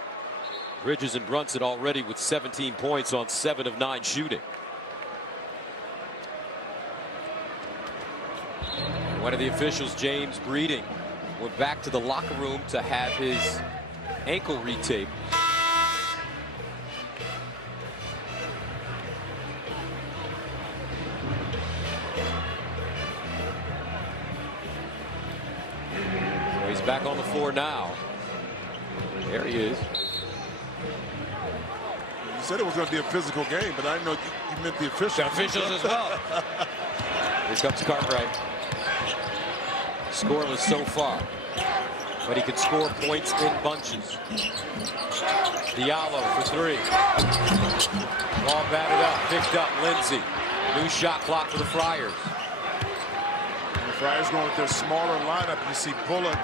Bridges and Brunson already with 17 points on 7 of 9 shooting. One of the officials, James Breeding, went back to the locker room to have his ankle retaped. So he's back on the floor now. There he is. You said it was going to be a physical game, but I didn't know you meant the officials. The officials as well. Here comes Cartwright. Scoreless so far, but he can score points in bunches. Diallo for 3. Ball batted up, picked up. Lindsay. New shot clock for the Friars. And the Friars going with their smaller lineup. You see Bullock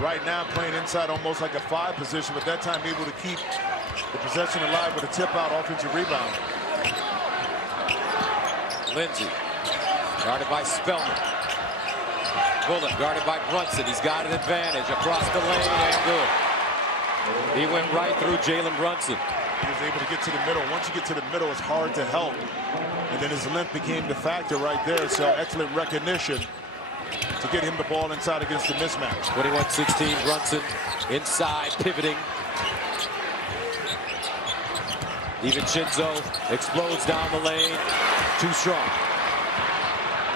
right now playing inside almost like a 5 position, but that time able to keep the possession alive with a tip-out offensive rebound. Lindsay, guarded by Spellman. Bullock guarded by Brunson. He's got an advantage across the lane and good. He went right through Jalen Brunson. He was able to get to the middle. Once you get to the middle, it's hard to help. And then his length became the factor right there. So excellent recognition to get him the ball inside against the mismatch. 21-16, Brunson inside, pivoting. DiVincenzo explodes down the lane. Too strong.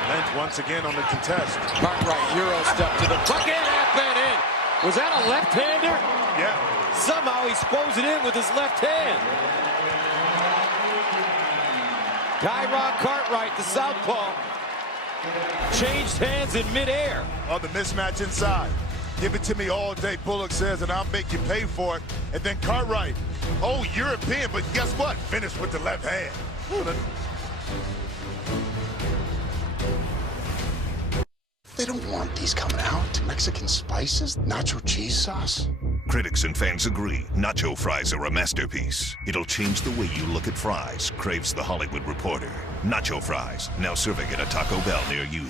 Length once again on the contest. Cartwright, Euro step to the bucket, half and in. Was that a left-hander? Yeah. Somehow he squoze it in with his left hand. Kyron Cartwright, the southpaw, changed hands in midair. Oh, the mismatch inside. Give it to me all day, Bullock says, and I'll make you pay for it. And then Cartwright, oh, European, but guess what? Finished with the left hand. They don't want these coming out. Mexican spices, nacho cheese sauce. Critics and fans agree, nacho fries are a masterpiece. It'll change the way you look at fries, craves The Hollywood Reporter. Nacho fries, now serving at a Taco Bell near you.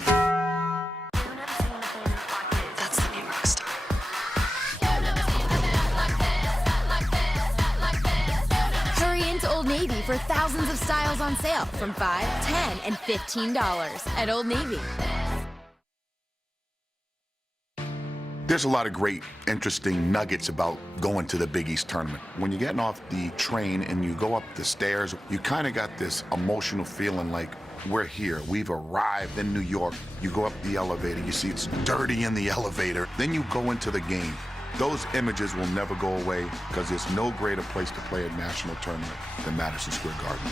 That's the new rock star. Hurry into Old Navy for thousands of styles on sale from $5, $10, and $15 at Old Navy. There's a lot of great, interesting nuggets about going to the Big East tournament. When you're getting off the train and you go up the stairs, you kind of got this emotional feeling like we're here. We've arrived in New York. You go up the elevator, you see it's dirty in the elevator. Then you go into the game. Those images will never go away because there's no greater place to play a national tournament than Madison Square Garden.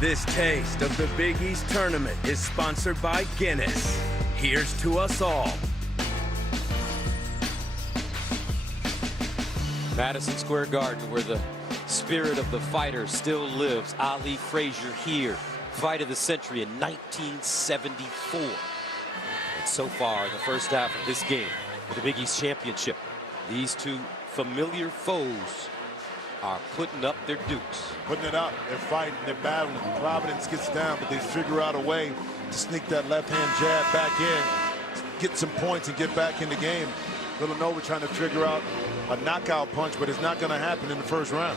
This taste of the Big East tournament is sponsored by Guinness. Here's to us all. Madison Square Garden, where the spirit of the fighter still lives. Ali Frazier here, fight of the century in 1974. And so far in the first half of this game for the Big East Championship, these two familiar foes are putting up their dukes. Putting it up. They're fighting. They're battling. Providence gets down, but they figure out a way to sneak that left-hand jab back in, get some points, and get back in the game. Villanova trying to figure out a knockout punch, but it's not going to happen in the first round.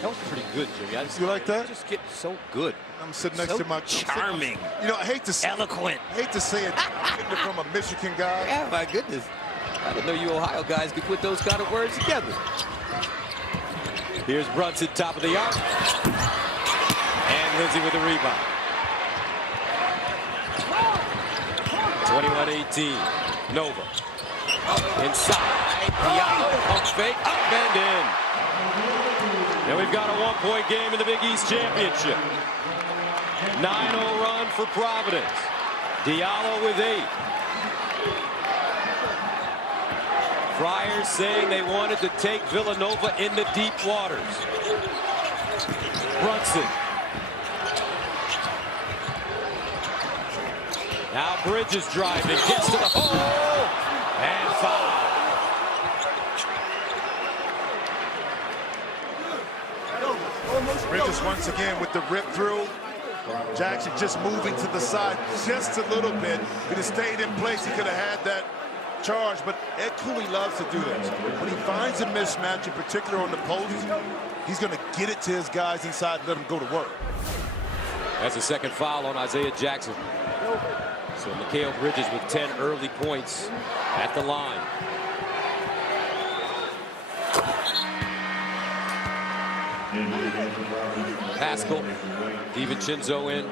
That was pretty good, Jimmy. You like that? Just get so good. I'm sitting next to my charming. You know, I hate to say, eloquent. I hate to say it. I'm getting it from a Michigan guy. Yeah, my goodness. I didn't know you Ohio guys could put those kind of words together. Here's Brunson, top of the arc. And Lindsay with the rebound. 21-18. Nova. Inside. Diallo. Pump fake. Up and in. And we've got a one-point game in the Big East Championship. 9-0 run for Providence. Diallo with 8. Friars saying they wanted to take Villanova in the deep waters. Brunson. Now Bridges driving, gets to the hole, and foul. Bridges once again with the rip through. Jackson just moving to the side just a little bit. If he'd have stayed in place, he could have had that charge, but Ed Cooley loves to do this. When he finds a mismatch, in particular on the post, he's going to get it to his guys inside and let them go to work. That's a second foul on Isaiah Jackson. So Mikal Bridges with 10 early points at the line. Pascal, DiVincenzo in.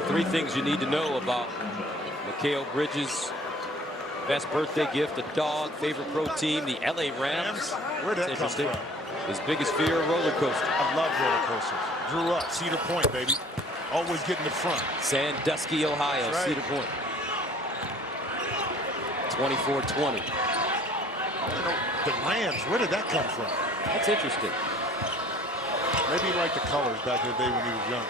The 3 things you need to know about Mikal Bridges. Best birthday gift, a dog. Favorite pro team, the LA Rams. Where'd that come from? His biggest fear, a roller coaster. I love roller coasters. Grew up, Cedar Point, baby. Always getting the front. Sandusky, Ohio, Right. Cedar Point. 24-20. The Rams, where did that come from? That's interesting. Maybe he liked the colors back in the day when he was young.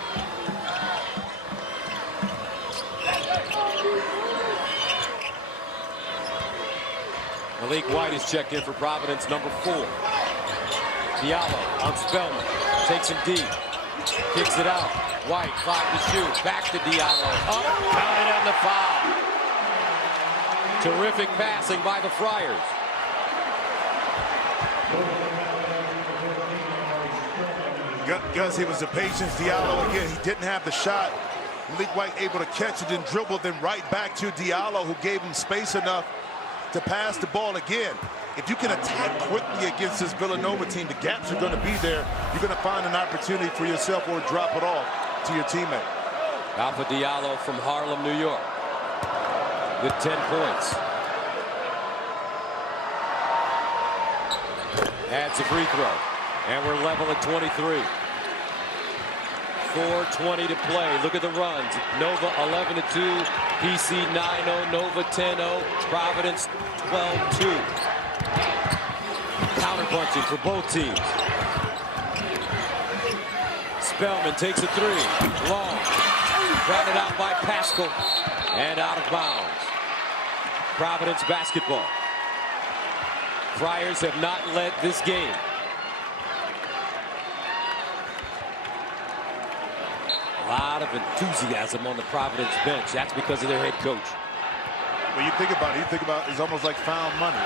Malik White is checked in for Providence, number 4. Diallo on Spellman. Takes him deep. Kicks it out. White, 5 to shoot. Back to Diallo. Up, counted on the foul. Terrific passing by the Friars. Gus, it was the patience. Diallo again, he didn't have the shot. Malik White able to catch it and dribble, then right back to Diallo, who gave him space enough to pass the ball again. If you can attack quickly against this Villanova team, the gaps are going to be there. You're going to find an opportunity for yourself or drop it off to your teammate. Alpha Diallo from Harlem, New York, with 10 points. Adds a free throw, and we're level at 23. 4:20 to play. Look at the runs. Nova 11-2, PC 9-0, Nova 10-0, Providence 12-2. Counterpunching for both teams. Spellman takes a 3. Long. Batted out by Pascal. And out of bounds. Providence basketball. Friars have not led this game. A lot of enthusiasm on the Providence bench. That's because of their head coach. When you think about it, it's almost like found money.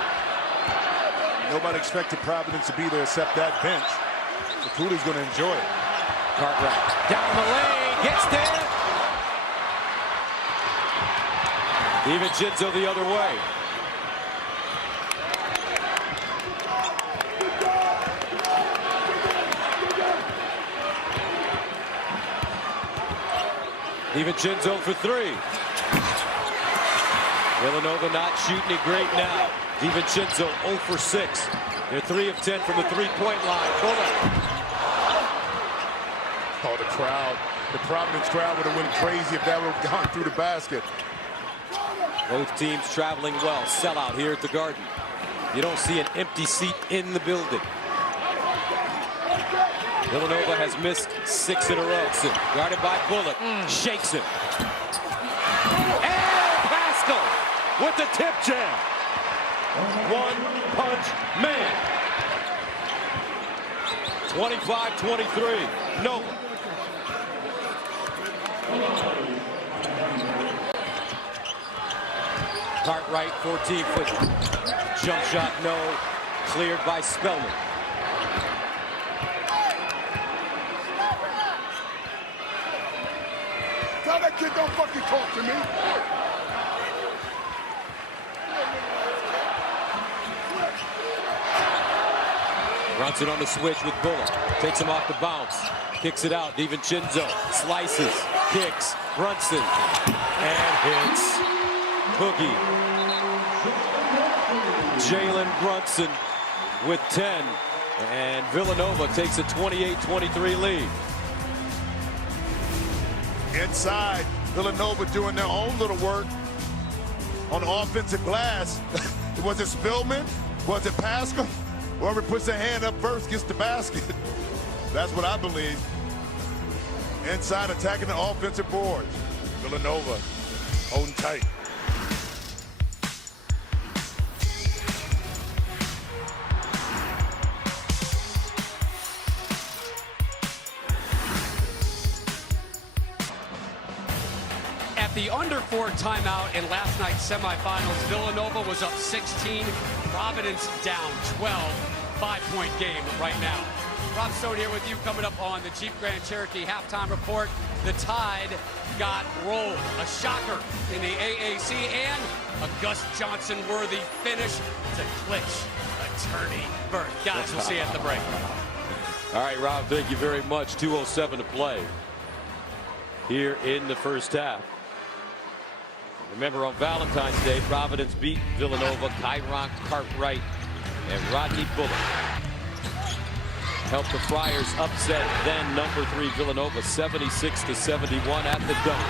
Nobody expected Providence to be there except that bench. So Cooley's going to enjoy it. Cartwright down the lane, gets there. DiVincenzo the other way. DiVincenzo for 3. Villanova not shooting it great now. DiVincenzo 0 for 6. They're 3 of 10 from the three-point line. Oh, the crowd. The Providence crowd would have went crazy if that would have gone through the basket. Both teams traveling well. Sellout here at the Garden. You don't see an empty seat in the building. Villanova has missed 6 in a row. Guarded by Bullock. Shakes him. And Pascal with the tip jam. one-punch man. 25-23, Nova. Cartwright, 14-foot jump shot, no. Cleared by Spellman. Tell that kid don't fucking talk to me. Brunson on the switch with Bullock. Takes him off the bounce. Kicks it out. DiVincenzo slices, kicks. Brunson and hits. Boogie. Jalen Brunson with 10. And Villanova takes a 28-23 lead. Inside, Villanova doing their own little work on the offensive glass. Was it Spillman? Was it Pascal? Whoever puts their hand up first gets the basket. That's what I believe. Inside, attacking the offensive boards. Villanova holding tight. At the under 4 timeout in last night's semifinals, Villanova was up 16, Providence down 12. 5-point game right now. Rob Stone here with you, coming up on the Jeep Grand Cherokee halftime report. The Tide got rolled. A shocker in the AAC and a Gus Johnson-worthy finish to clinch a tourney berth. Guys, we'll see you at the break. All right, Rob, thank you very much. 2:07 to play here in the first half. Remember, on Valentine's Day, Providence beat Villanova. Kyron Cartwright and Rodney Bullock helped the Friars upset then number 3 Villanova 76-71 at the Dunk.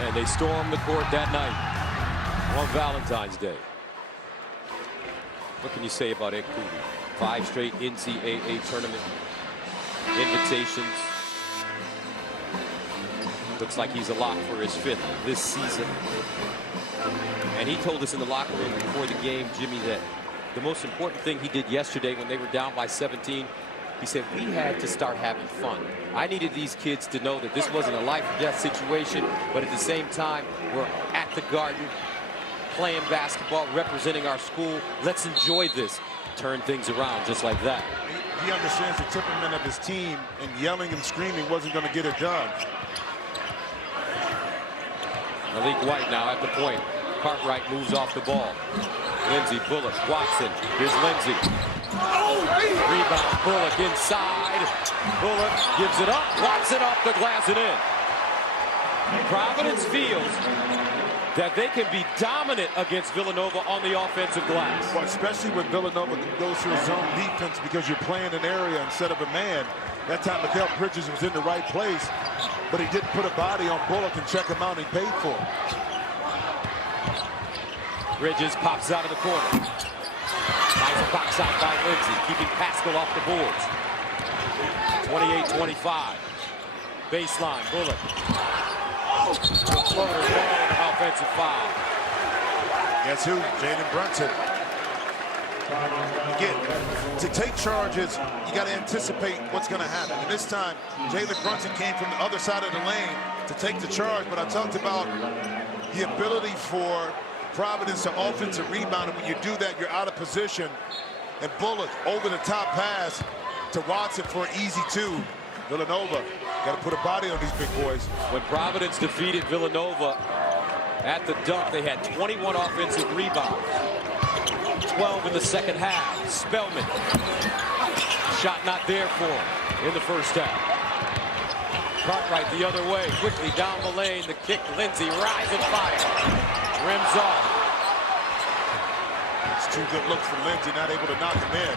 And they stormed the court that night on Valentine's Day. What can you say about Ed Cooley? 5 straight NCAA tournament invitations. Looks like he's a lock for his 5th this season. And he told us in the locker room before the game, Jimmy, that the most important thing he did yesterday when they were down by 17, he said, we had to start having fun. I needed these kids to know that this wasn't a life or death situation, but at the same time, we're at the Garden, playing basketball, representing our school. Let's enjoy this. Turn things around just like that. He understands the temperament of his team, and yelling and screaming wasn't going to get it done. Malik White now at the point. Cartwright moves off the ball. Lindsey, Bullock, Watson. Here's Lindsey. Rebound, Bullock inside. Bullock gives it up. Watson off the glass and in. Providence feels that they can be dominant against Villanova on the offensive glass. Well, especially when Villanova goes to a zone defense because you're playing an area instead of a man. That time, Mikal Bridges was in the right place, but he didn't put a body on Bullock and check him out, and he paid for it. Bridges pops out of the corner. Nice box out by Lindsey, keeping Pascal off the boards. 28-25. Baseline, Bullock. The floater, an offensive foul. Guess who? Jalen Brunson. Again, to take charges, you got to anticipate what's going to happen. And this time, Jalen Brunson came from the other side of the lane to take the charge. But I talked about the ability for Providence to offensive rebound. And when you do that, you're out of position. And Bullock over the top pass to Watson for an easy 2. Villanova got to put a body on these big boys. When Providence defeated Villanova at the Dunk, they had 21 offensive rebounds. 12 in the second half. Spellman. Shot not there for him in the first half. Cartwright the other way. Quickly down the lane. The kick. Lindsey. Rise and fire. Rims off. It's 2 good looks from Lindsey. Not able to knock him in.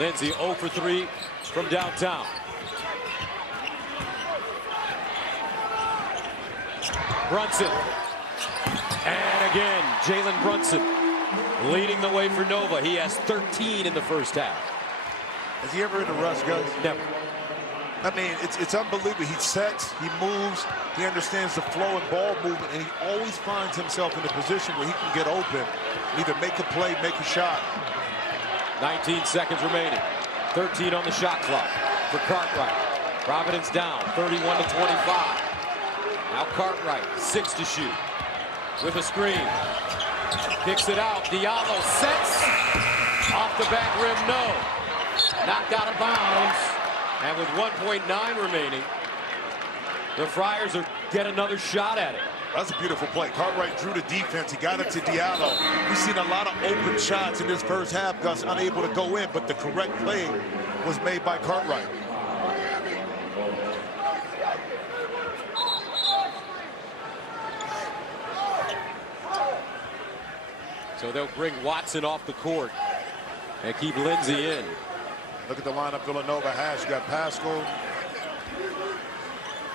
Lindsey 0 for 3 from downtown. Brunson. And again, Jalen Brunson leading the way for Nova. He has 13 in the first half. Has he ever in a rush, Gus? Never. I mean, it's unbelievable. He sets, he moves, he understands the flow and ball movement, and he always finds himself in a position where he can get open, either make a play, make a shot. 19 seconds remaining. 13 on the shot clock for Cartwright. Providence down 31-25. Now Cartwright, 6 to shoot. With a screen. Kicks it out. Diallo sets. Off the back rim, no. Knocked out of bounds. And with 1.9 remaining, the Friars will get another shot at it. That's a beautiful play. Cartwright drew the defense. He got it to Diallo. We've seen a lot of open shots in this first half. Gus unable to go in, but the correct play was made by Cartwright. So they'll bring Watson off the court and keep Lindsay in. Look at the lineup Villanova has. You got Pascal,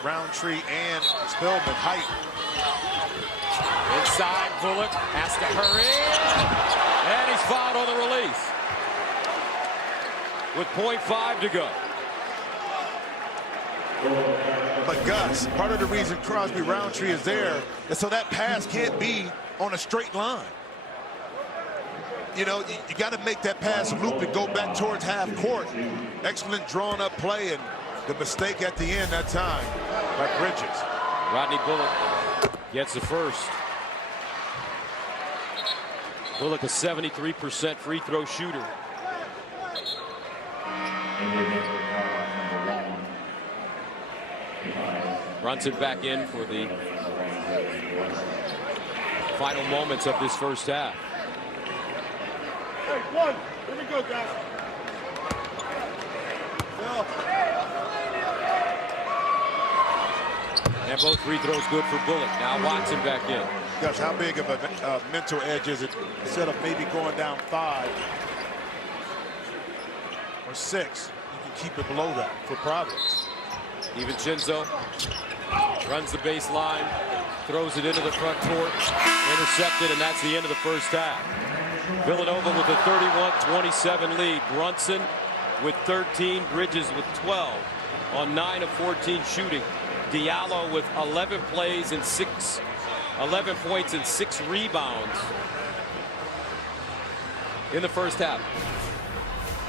Roundtree, and Spillman. Height. Inside, Bullock has to hurry. And he's fouled on the release. With 0.5 to go. But Gus, part of the reason Crosby Roundtree is there is so that pass can't be on a straight line. You know, you got to make that pass loop and go back towards half court. Excellent drawn up play, and the mistake at the end that time by Bridges. Rodney Bullock gets the first. Bullock, a 73% free throw shooter. Brunson back in for the final moments of this first half. Hey, one. Here we go, guys. And both free throws good for Bullock. Now Watson back in. Gosh, how big of a mental edge is it? Instead of maybe going down 5 or 6, you can keep it below that for Providence. DiVincenzo runs the baseline, throws it into the front court, intercepted, and that's the end of the first half. Villanova with a 31-27 lead. Brunson with 13, Bridges with 12 on 9 of 14 shooting. Diallo with 11 plays and 11 points and 6 rebounds in the first half.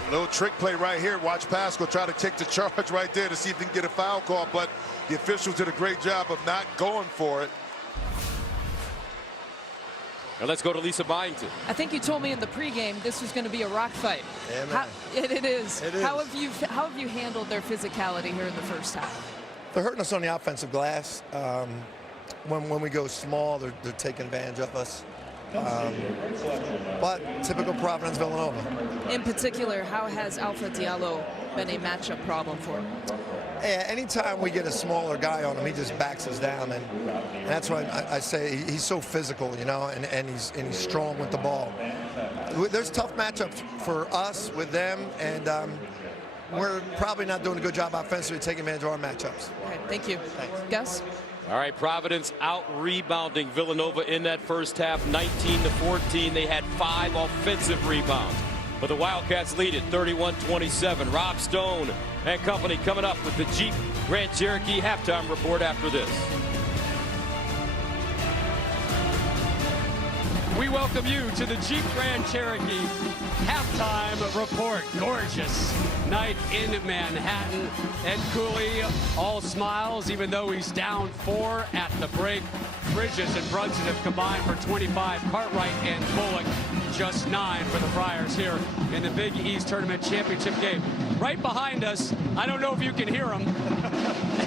A little trick play right here. Watch Pascal try to take the charge right there to see if he can get a foul call, but the officials did a great job of not going for it. Now let's go to Lisa Byington. I think you told me in the pregame this was going to be a rock fight. Yeah, man. It is. It is. How have you handled their physicality here in the first half? They're hurting us on the offensive glass. When we go small, they're taking advantage of us. But typical Providence Villanova. In particular, how has Alpha Diallo been a matchup problem for him? Yeah, anytime we get a smaller guy on him, he just backs us down, and that's why I say he's so physical, you know, and he's strong with the ball. There's tough matchups for us with them, and we're probably not doing a good job offensively taking advantage of our matchups. Okay, thank you. Thanks. Gus? All right, Providence out-rebounding Villanova in that first half, 19-14. They had 5 offensive rebounds. But the Wildcats lead it 31-27. Rob Stone and company coming up with the Jeep Grand Cherokee halftime report after this. We welcome you to the Jeep Grand Cherokee halftime report. Gorgeous night in Manhattan. Ed Cooley, all smiles, even though he's down 4 at the break. Bridges and Brunson have combined for 25. Cartwright and Bullock just 9 for the Friars here in the Big East Tournament Championship game. Right behind us, I don't know if you can hear him.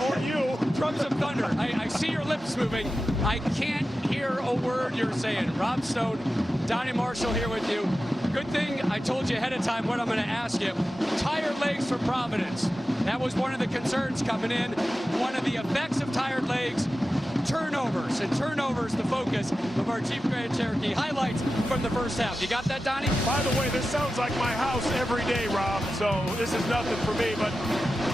Or you. Drums of thunder. I see your lips moving. I can't hear a word you're saying. Rob Stone, Donnie Marshall here with you. Good thing I told you ahead of time what I'm going to ask you. Tired legs for Providence. That was one of the concerns coming in. One of the effects of tired legs, turnovers. And turnovers the focus of our Jeep Grand Cherokee. Highlights from the first half. You got that, Donnie? By the way, this sounds like my house every day, Rob, so this is nothing for me, but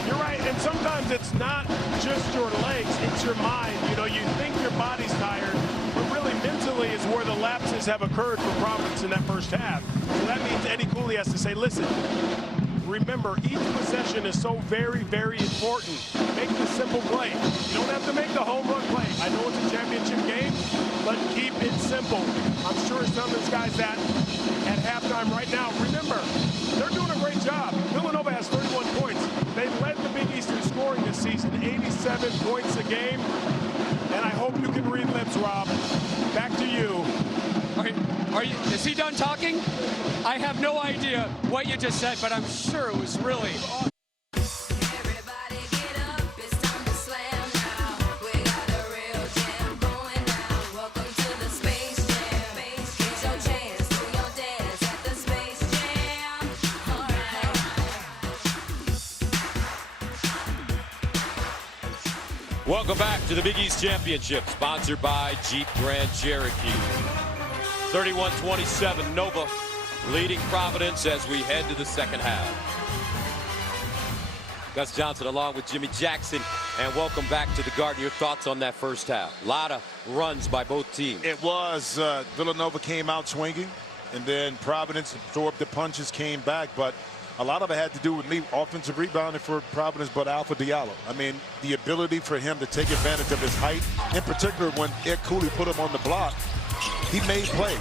you're right, and sometimes it's not just your legs, it's your mind. You know, you think your body's tired, but really mentally is where the lapses have occurred for Providence in that first half. So that means Eddie Cooley has to say, listen, remember, each possession is so very, very important. Make the simple play. You don't have to make the home run play. I know it's a championship game, but keep it simple. I'm sure he's telling these guys that at halftime right now. Remember, they're doing a great job. Villanova has 31 points. They led the Big East in scoring this season, 87 points a game. And I hope you can read lips, Rob. Back to you. Is he done talking? I have no idea what you just said, but I'm sure it was really awesome. Welcome back to the Big East Championship, sponsored by Jeep Grand Cherokee. 31-27, Nova leading Providence as we head to the second half. Gus Johnson along with Jimmy Jackson, and welcome back to the Garden. Your thoughts on that first half? A lot of runs by both teams. It was. Villanova came out swinging, and then Providence absorbed the punches, came back, but a lot of it had to do with offensive rebounding for Providence, but Alpha Diallo. I mean, the ability for him to take advantage of his height, in particular when Ed Cooley put him on the block, he made plays.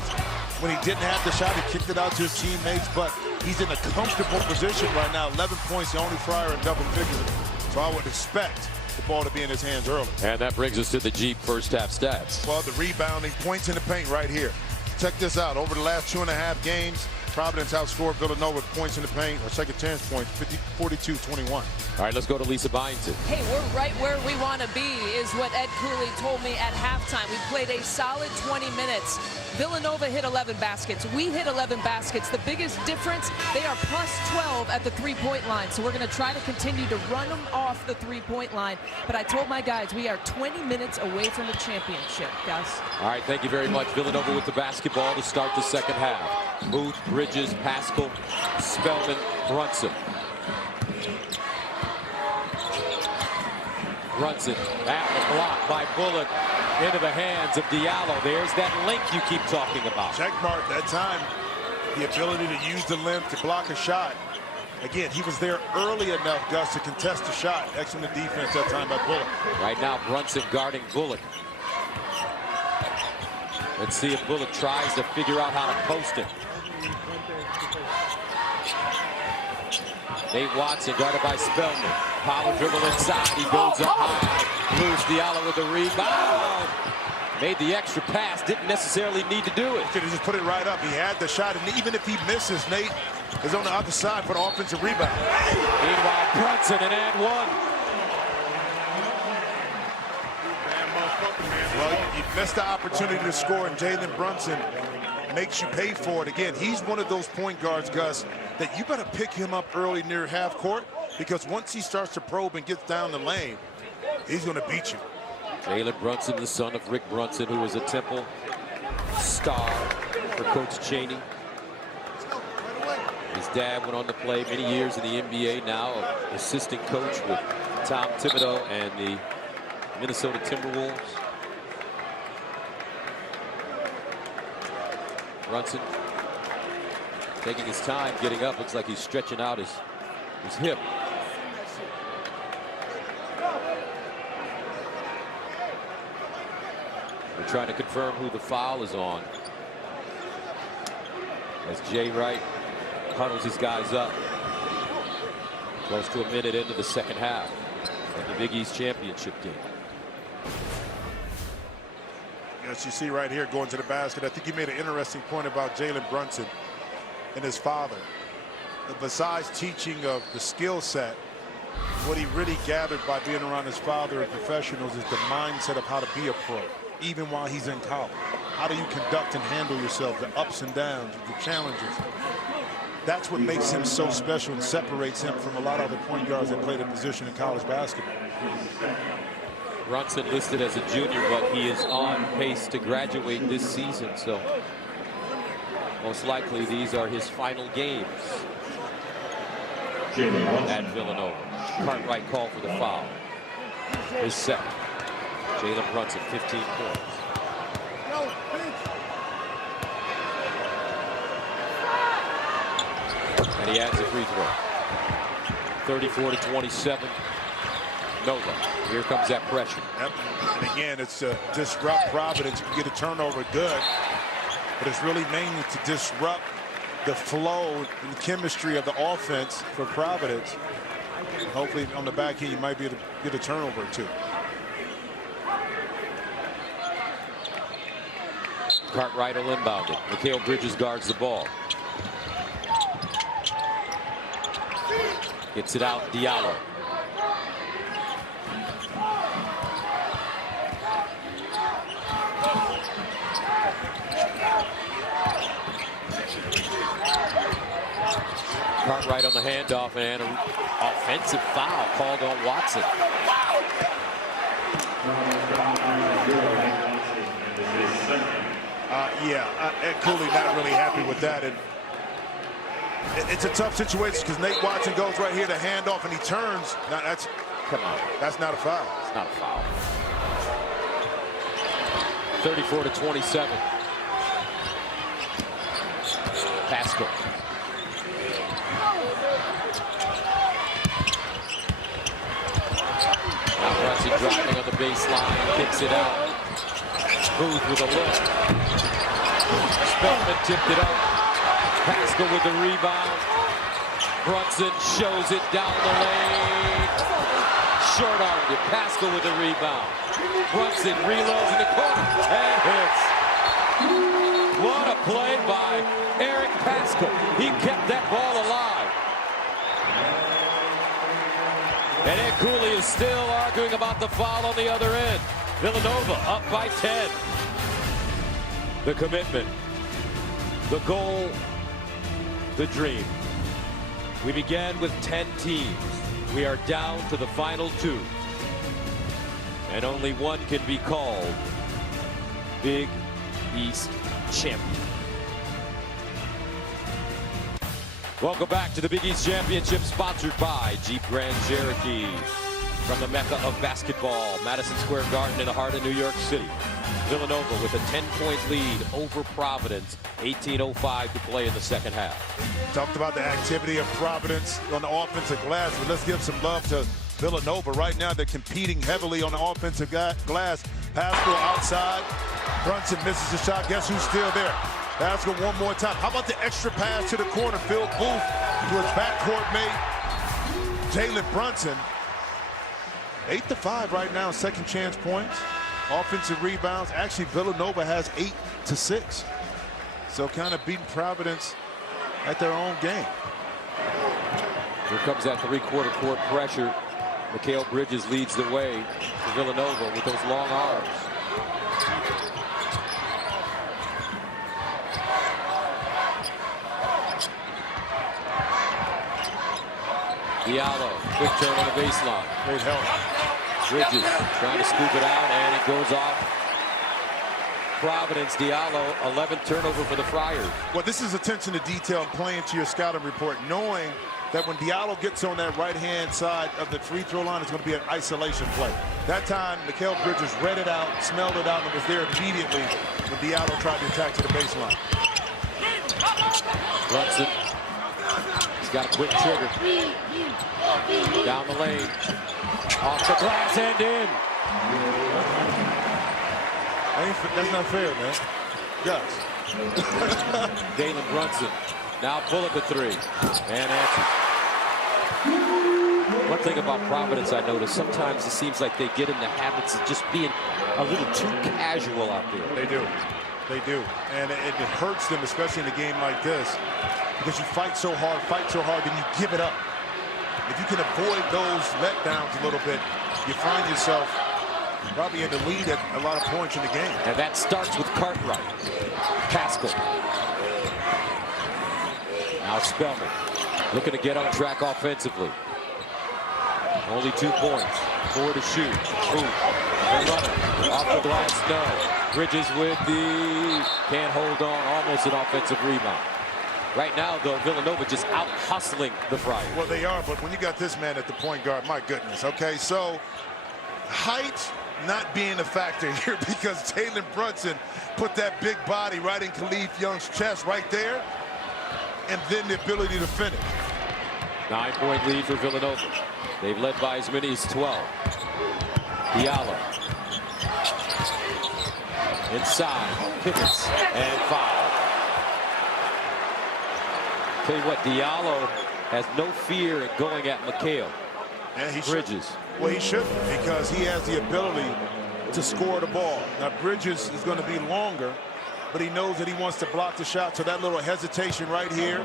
When he didn't have the shot, he kicked it out to his teammates, but he's in a comfortable position right now. 11 points, the only Friar in double figures. So I would expect the ball to be in his hands early. And that brings us to the Jeep first half stats. Well, the rebounding, points in the paint right here. Check this out. Over the last 2.5 games, Providence outscored Villanova with points in the paint, or second chance points, 42-21. All right, let's go to Lisa Byington. Hey, we're right where we want to be, is what Ed Cooley told me at halftime. We played a solid 20 minutes. Villanova hit 11 baskets. We hit 11 baskets. The biggest difference, they are plus 12 at the three-point line. So we're going to try to continue to run them off the three-point line. But I told my guys, we are 20 minutes away from a championship, Gus. All right, thank you very much. Villanova with the basketball to start the second half. Booth, Bridges, Pascal, Spellman, Brunson. Brunson at the block by Bullock into the hands of Diallo. There's that link you keep talking about. Check mark that time. The ability to use the length to block a shot. Again, he was there early enough, Gus, to contest the shot. Excellent defense that time by Bullock. Right now, Brunson guarding Bullock. Let's see if Bullock tries to figure out how to post it. Nate Watson guarded by Spellman. Power dribble inside. He goes up high. Lose Diallo with the rebound. Made the extra pass. Didn't necessarily need to do it. Could have just put it right up. He had the shot, and even if he misses, Nate is on the other side for the offensive rebound. Meanwhile, Brunson and one. Well, you missed the opportunity to score, and Jalen Brunson makes you pay for it. Again, he's one of those point guards, Gus, that you better pick him up early near half court, because once he starts to probe and gets down the lane, he's going to beat you. Jalen Brunson, the son of Rick Brunson, who was a Temple star for Coach Chaney. His dad went on to play many years in the NBA, now an assistant coach with Tom Thibodeau and the Minnesota Timberwolves. Brunson taking his time getting up. Looks like he's stretching out his hip. We're trying to confirm who the foul is on, as Jay Wright huddles his guys up. Close to a minute into the second half of the Big East Championship game. As you see right here going to the basket, I think you made an interesting point about Jalen Brunson and his father. Besides teaching of the skill set, what he really gathered by being around his father and professionals is the mindset of how to be a pro, even while he's in college. How do you conduct and handle yourself, the ups and downs, the challenges? That's what makes him so special and separates him from a lot of other point guards that played a position in college basketball. Brunson listed as a junior, but he is on pace to graduate this season, so most likely these are his final games at Villanova. Cartwright called for the foul. His second. Jalen Brunson, 15 points. And he adds a free throw. 34-27. Nova. Here comes that pressure. Yep. And again, it's to disrupt Providence. You get a turnover, good. But it's really mainly to disrupt the flow and the chemistry of the offense for Providence. Hopefully on the back end, you might be able to get a turnover or two. Cartwright will inbound it. Mikal Bridges guards the ball. Gets it out, Diallo. Cartwright on the handoff, and an offensive foul called on Watson. Ed Cooley not really happy with that. And it's a tough situation because Nate Watson goes right here to handoff and he turns. Now that's, come on, that's not a foul. It's not a foul. 34-27. Pascal. Now Brunson driving on the baseline, kicks it out. Booth with a look. Spellman tipped it up. Pascal with the rebound. Brunson shows it down the lane. Short-armed it. Pascal with the rebound. Brunson reloads in the corner and hits. What a play by Eric Pascal. He kept that ball alive. And Ed Cooley is still arguing about the foul on the other end. Villanova up by 10. The commitment, the goal, the dream. We began with 10 teams. We are down to the final 2. And only one can be called Big East champion. Welcome back to the Big East Championship, sponsored by Jeep Grand Cherokee. From the Mecca of basketball, Madison Square Garden in the heart of New York City. Villanova with a 10-point lead over Providence. 18:05 to play in the second half. Talked about the activity of Providence on the offensive glass, but let's give some love to Villanova. Right now, they're competing heavily on the offensive glass. Pascal outside. Brunson misses the shot. Guess who's still there? Pascal one more time. How about the extra pass to the corner? Phil Booth to his backcourt mate, Jalen Brunson. 8-5 right now, second chance points. Offensive rebounds. Actually, Villanova has 8-6. So kind of beating Providence at their own game. Here comes that three-quarter court pressure. Mikal Bridges leads the way for Villanova with those long arms. Diallo, quick turn on the baseline. Great help. Bridges trying to scoop it out, and it goes off. Providence, Diallo, 11th turnover for the Friars. Well, this is attention to detail and playing to your scouting report, knowing that when Diallo gets on that right-hand side of the free throw line, it's going to be an isolation play. That time, Mikal Bridges read it out, smelled it out, and was there immediately when Diallo tried to attack to the baseline. Brunson. He's got a quick trigger. Down the lane. Off the glass and in. That's not fair, man. Yes. Jalen Brunson now pull up a three and answers. One thing about Providence I noticed, sometimes it seems like they get in the habits of just being a little too casual out there. They do. They do. And it hurts them, especially in a game like this, because you fight so hard, then you give it up. If you can avoid those letdowns a little bit, you find yourself probably in the lead at a lot of points in the game. And that starts with Cartwright. Pascal. Now Spellman looking to get on track offensively. Only 2 points. 4 to shoot. Ooh. The runner. Off the glass, no. Bridges with the... can't hold on. Almost an offensive rebound. Right now, though, Villanova just out-hustling the Friars. Well, they are, but when you got this man at the point guard, my goodness. Okay, so height not being a factor here because Jalen Brunson put that big body right in Khalif Young's chest right there, and then the ability to finish. 9-point lead for Villanova. They've led by as many as 12. Diallo. Inside, pivots, and foul. Tell you what, Diallo has no fear in going at McHale. And he Bridges. Well, he shouldn't, because he has the ability to score the ball. Now, Bridges is going to be longer, but he knows that he wants to block the shot. So that little hesitation right here,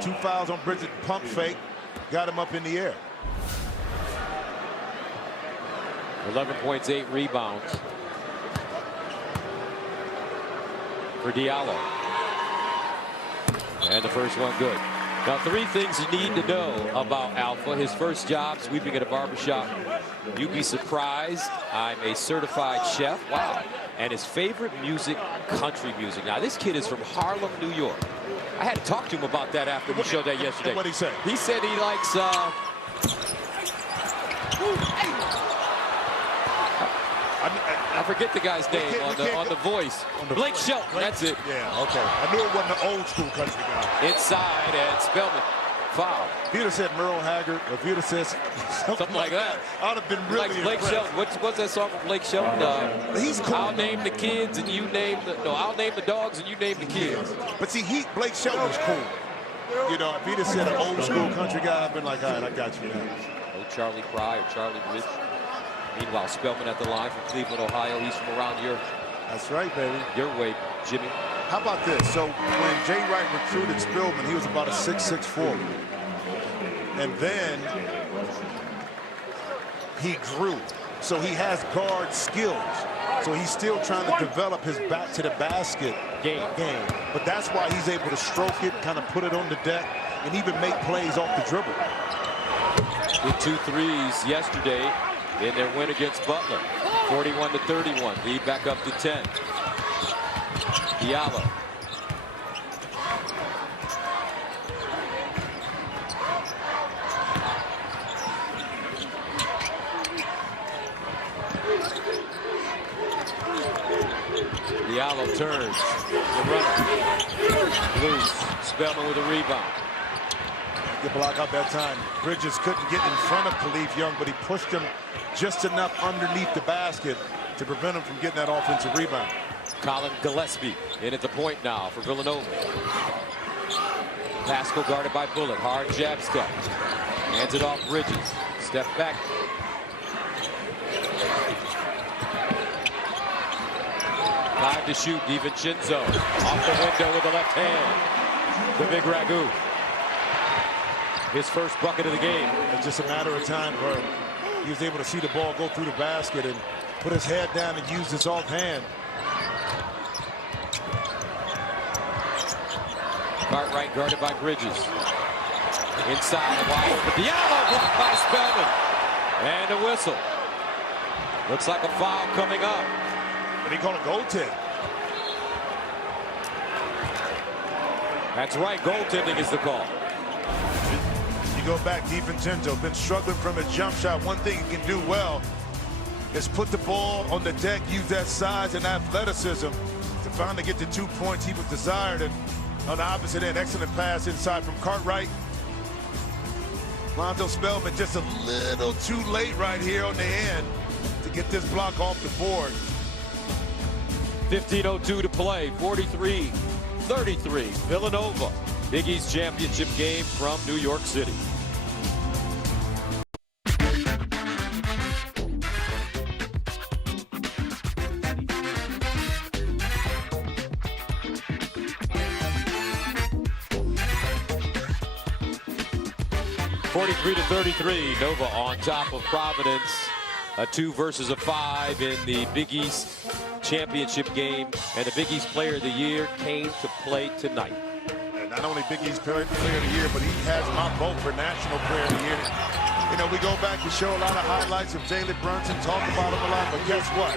2 fouls on Bridges, pump fake, got him up in the air. 11 points, 8 rebounds for Diallo. And the first one good. Now, 3 things you need to know about Alpha. His first job, sweeping at a barbershop. You'd be surprised. I'm a certified chef. Wow. And his favorite music, country music. Now, this kid is from Harlem, New York. I had to talk to him about that after we showed that yesterday. What did he say? He said he likes... I forget the guy's name on the voice. Blake Shelton, that's it. Yeah, okay. I knew it wasn't an old school country guy. Inside, and Spellman, foul. If you'd have said Merle Haggard, or if you'd have said something like that, I'd have been really like Blake impressed. Shelton. What's that song from Blake Shelton? He's cool. I'll name the kids and you name the... No, I'll name the dogs and you name the kids. But see, Blake Shelton was cool. You know, if he'd have said an old school country guy, I'd been like, all right, I got you now. Oh, Charlie Fry or Charlie Rich. Meanwhile, Spellman at the line from Cleveland, Ohio. He's from around your... That's right, baby. Your way, Jimmy. How about this? So when Jay Wright recruited Spillman, he was about a 6'6" forward. And then he grew. So he has guard skills. So he's still trying to develop his back to the basket game. But that's why he's able to stroke it, kind of put it on the deck, and even make plays off the dribble. With 2 threes yesterday in their win against Butler. 41-31. Lead back up to 10. Diallo. Diallo turns. The runner. Loose. Spellman with a rebound. Good block out that time. Bridges couldn't get in front of Khalif Young, but he pushed him just enough underneath the basket to prevent him from getting that offensive rebound. Colin Gillespie in at the point now for Villanova. Pascal guarded by Bullock. Hard jab step. Hands it off Bridges. Step back. Time to shoot. DiVincenzo off the window with the left hand. The big Ragu. His first bucket of the game. It's just a matter of time where he was able to see the ball go through the basket and put his head down and use his offhand. Cartwright guarded by Bridges. Inside, wide open. Diallo blocked by Spellman. And a whistle. Looks like a foul coming up. And he called a goaltend. That's right, goaltending is the call. You go back, DiVincenzo, been struggling from his jump shot. One thing he can do well is put the ball on the deck, use that size and athleticism to finally get the 2 points he was desired. And on the opposite end, excellent pass inside from Cartwright. Lonzo Spellman just a little too late right here on the end to get this block off the board. 15:02 to play, 43-33. Villanova, Big East championship game from New York City. (43-33). Nova on top of Providence. A 2 versus a 5 in the Big East championship game, and the Big East Player of the Year came to play tonight. And not only Big East Player of the Year, but he has my vote for National Player of the Year. You know, we go back and show a lot of highlights of Jalen Brunson, talk about him a lot, but guess what?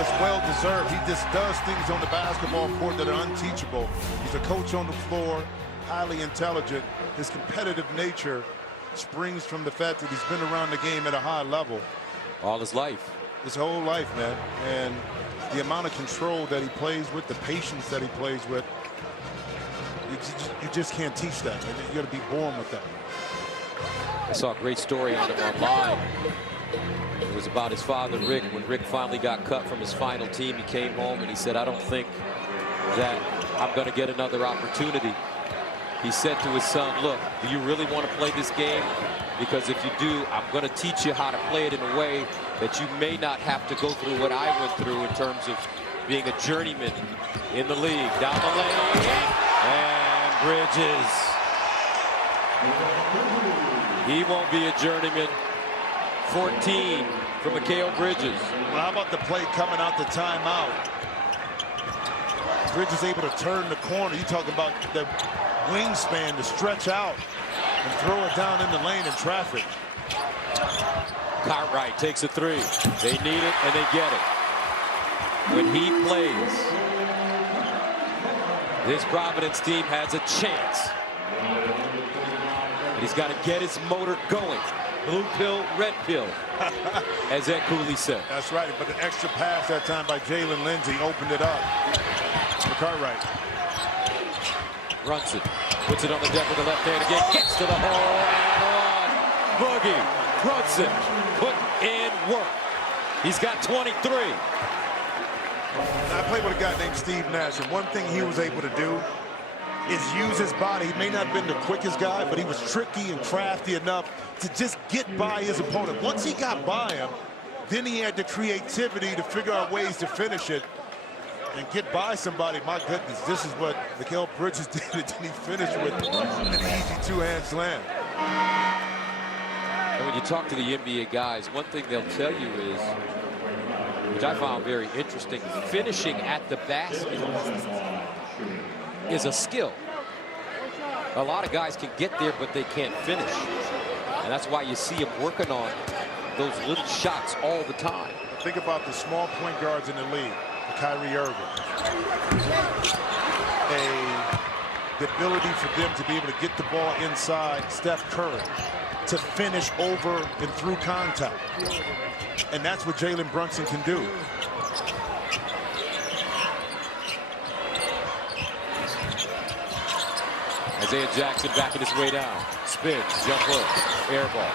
It's well-deserved. He just does things on the basketball court that are unteachable. He's a coach on the floor, highly intelligent. His competitive nature springs from the fact that he's been around the game at a high level. All his life. His whole life, man. And the amount of control that he plays with, the patience that he plays with, you just can't teach that. You got to be born with that. I saw a great story on him online. It was about his father, Rick. When Rick finally got cut from his final team, he came home and he said, I don't think that I'm going to get another opportunity. He said to his son, look, do you really want to play this game? Because if you do, I'm going to teach you how to play it in a way that you may not have to go through what I went through in terms of being a journeyman in the league. Down the lane, and Bridges. He won't be a journeyman. 14 for Mikal Bridges. Well, how about the play coming out the timeout? Bridges able to turn the corner. You talking about the wingspan to stretch out and throw it down in the lane in traffic. Cartwright takes a three. They need it and they get it. When he plays, this Providence team has a chance. And he's got to get his motor going. Blue pill, red pill, as Ed Cooley said. That's right, but the extra pass that time by Jalen Lindsey opened it up for Cartwright. Runs it, puts it on the deck with the left hand again, gets to the hole, and on. Boogie, Brunson, put in work. He's got 23. I played with a guy named Steve Nash, and one thing he was able to do is use his body. He may not have been the quickest guy, but he was tricky and crafty enough to just get by his opponent. Once he got by him, then he had the creativity to figure out ways to finish it and get by somebody. My goodness, this is what Mikal Bridges did, and then he finished with an easy two-hand slam. And when you talk to the NBA guys, one thing they'll tell you is, which I found very interesting, finishing at the basket is a skill. A lot of guys can get there, but they can't finish. And that's why you see him working on those little shots all the time. Think about the small point guards in the league. Kyrie Irving. The ability for them to be able to get the ball inside Steph Curry, to finish over and through contact. And that's what Jalen Brunson can do. Isaiah Jackson backing his way down. Spins, jump hook, air ball.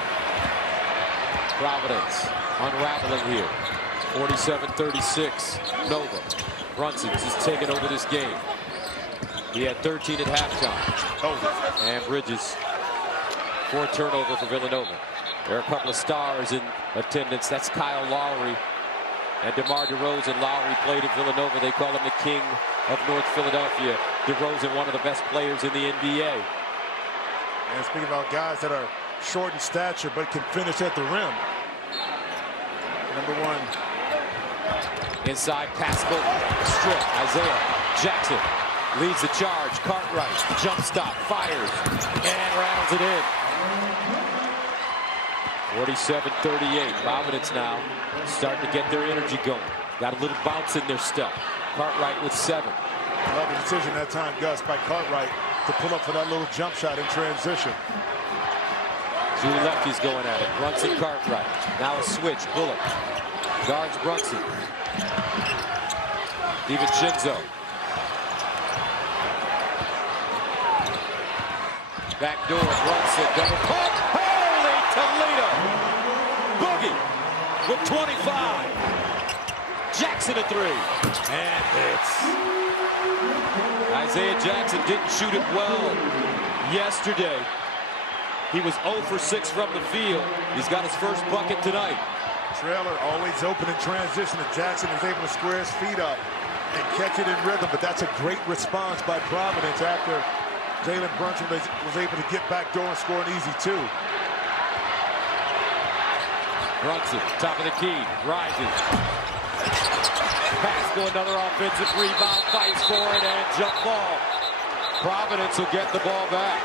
Providence unraveling here. 47-36, Nova. Brunson's just taking over this game. He had 13 at halftime. And Bridges, 4 turnover for Villanova. There are a couple of stars in attendance. That's Kyle Lowry and DeMar DeRozan. Lowry played at Villanova. They call him the king of North Philadelphia. DeRozan, one of the best players in the NBA. And speaking about guys that are short in stature but can finish at the rim. Number 1. Inside Pascal, strip. Isaiah Jackson leads the charge. Cartwright, jump stop, fires, and rattles it in. 47-38. Providence now starting to get their energy going. Got a little bounce in their step. Cartwright with 7. Love the decision that time, Gus, by Cartwright to pull up for that little jump shot in transition. 2 lefties going at it. Brunson, Cartwright. Now a switch. Bullock guards Brunson. DiVincenzo. Back door, Brunson. Double pump. Holy Toledo! Boogie with 25. Jackson a 3. And hits. Isaiah Jackson didn't shoot it well yesterday. He was 0 for 6 from the field. He's got his first bucket tonight. Trailer always open in transition, and Jackson is able to square his feet up and catch it in rhythm, but that's a great response by Providence after Jalen Brunson was able to get back door and score an easy 2. Brunson, top of the key, rises. Pascal, another offensive rebound, fights for it, and jump ball. Providence will get the ball back.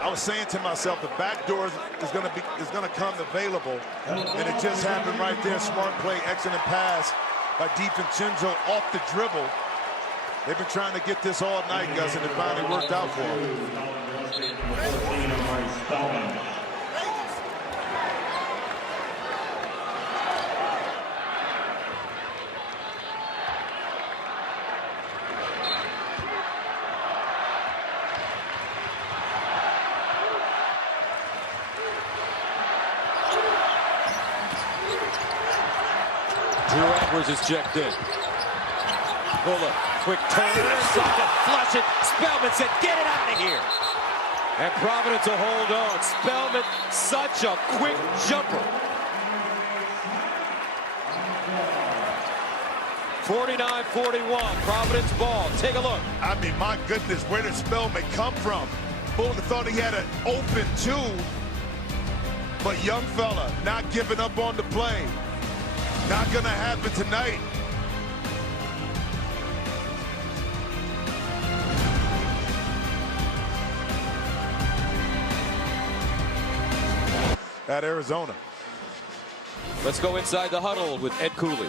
I was saying to myself, the back door is going to come available, and it just happened right there. Smart play, excellent pass by DiVincenzo off the dribble. They've been trying to get this all night, Gus, and it finally worked out for them. Drew Edwards is checked in. Bullock, quick turn, inside to flush it. Spellman said, get it out of here. And Providence will hold on. Spellman, such a quick jumper. 49-41, Providence ball. Take a look. I mean, my goodness, where did Spellman come from? Bullock thought he had an open two, but young fella not giving up on the play. Not gonna happen tonight. At Arizona. Let's go inside the huddle with Ed Cooley.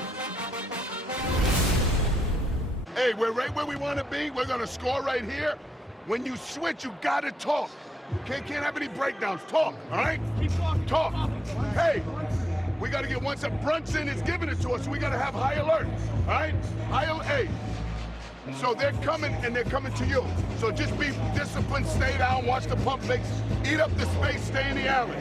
Hey, we're right where we want to be. We're going to score right here. When you switch, you got to talk. Can't have any breakdowns. Talk, all right? Keep talking. Talk. Hey, we got to get one step. Brunson is giving it to us. We got to have high alert, all right? Hey. So they're coming, and they're coming to you. So just be disciplined, stay down, watch the pump fakes, eat up the space, stay in the alley.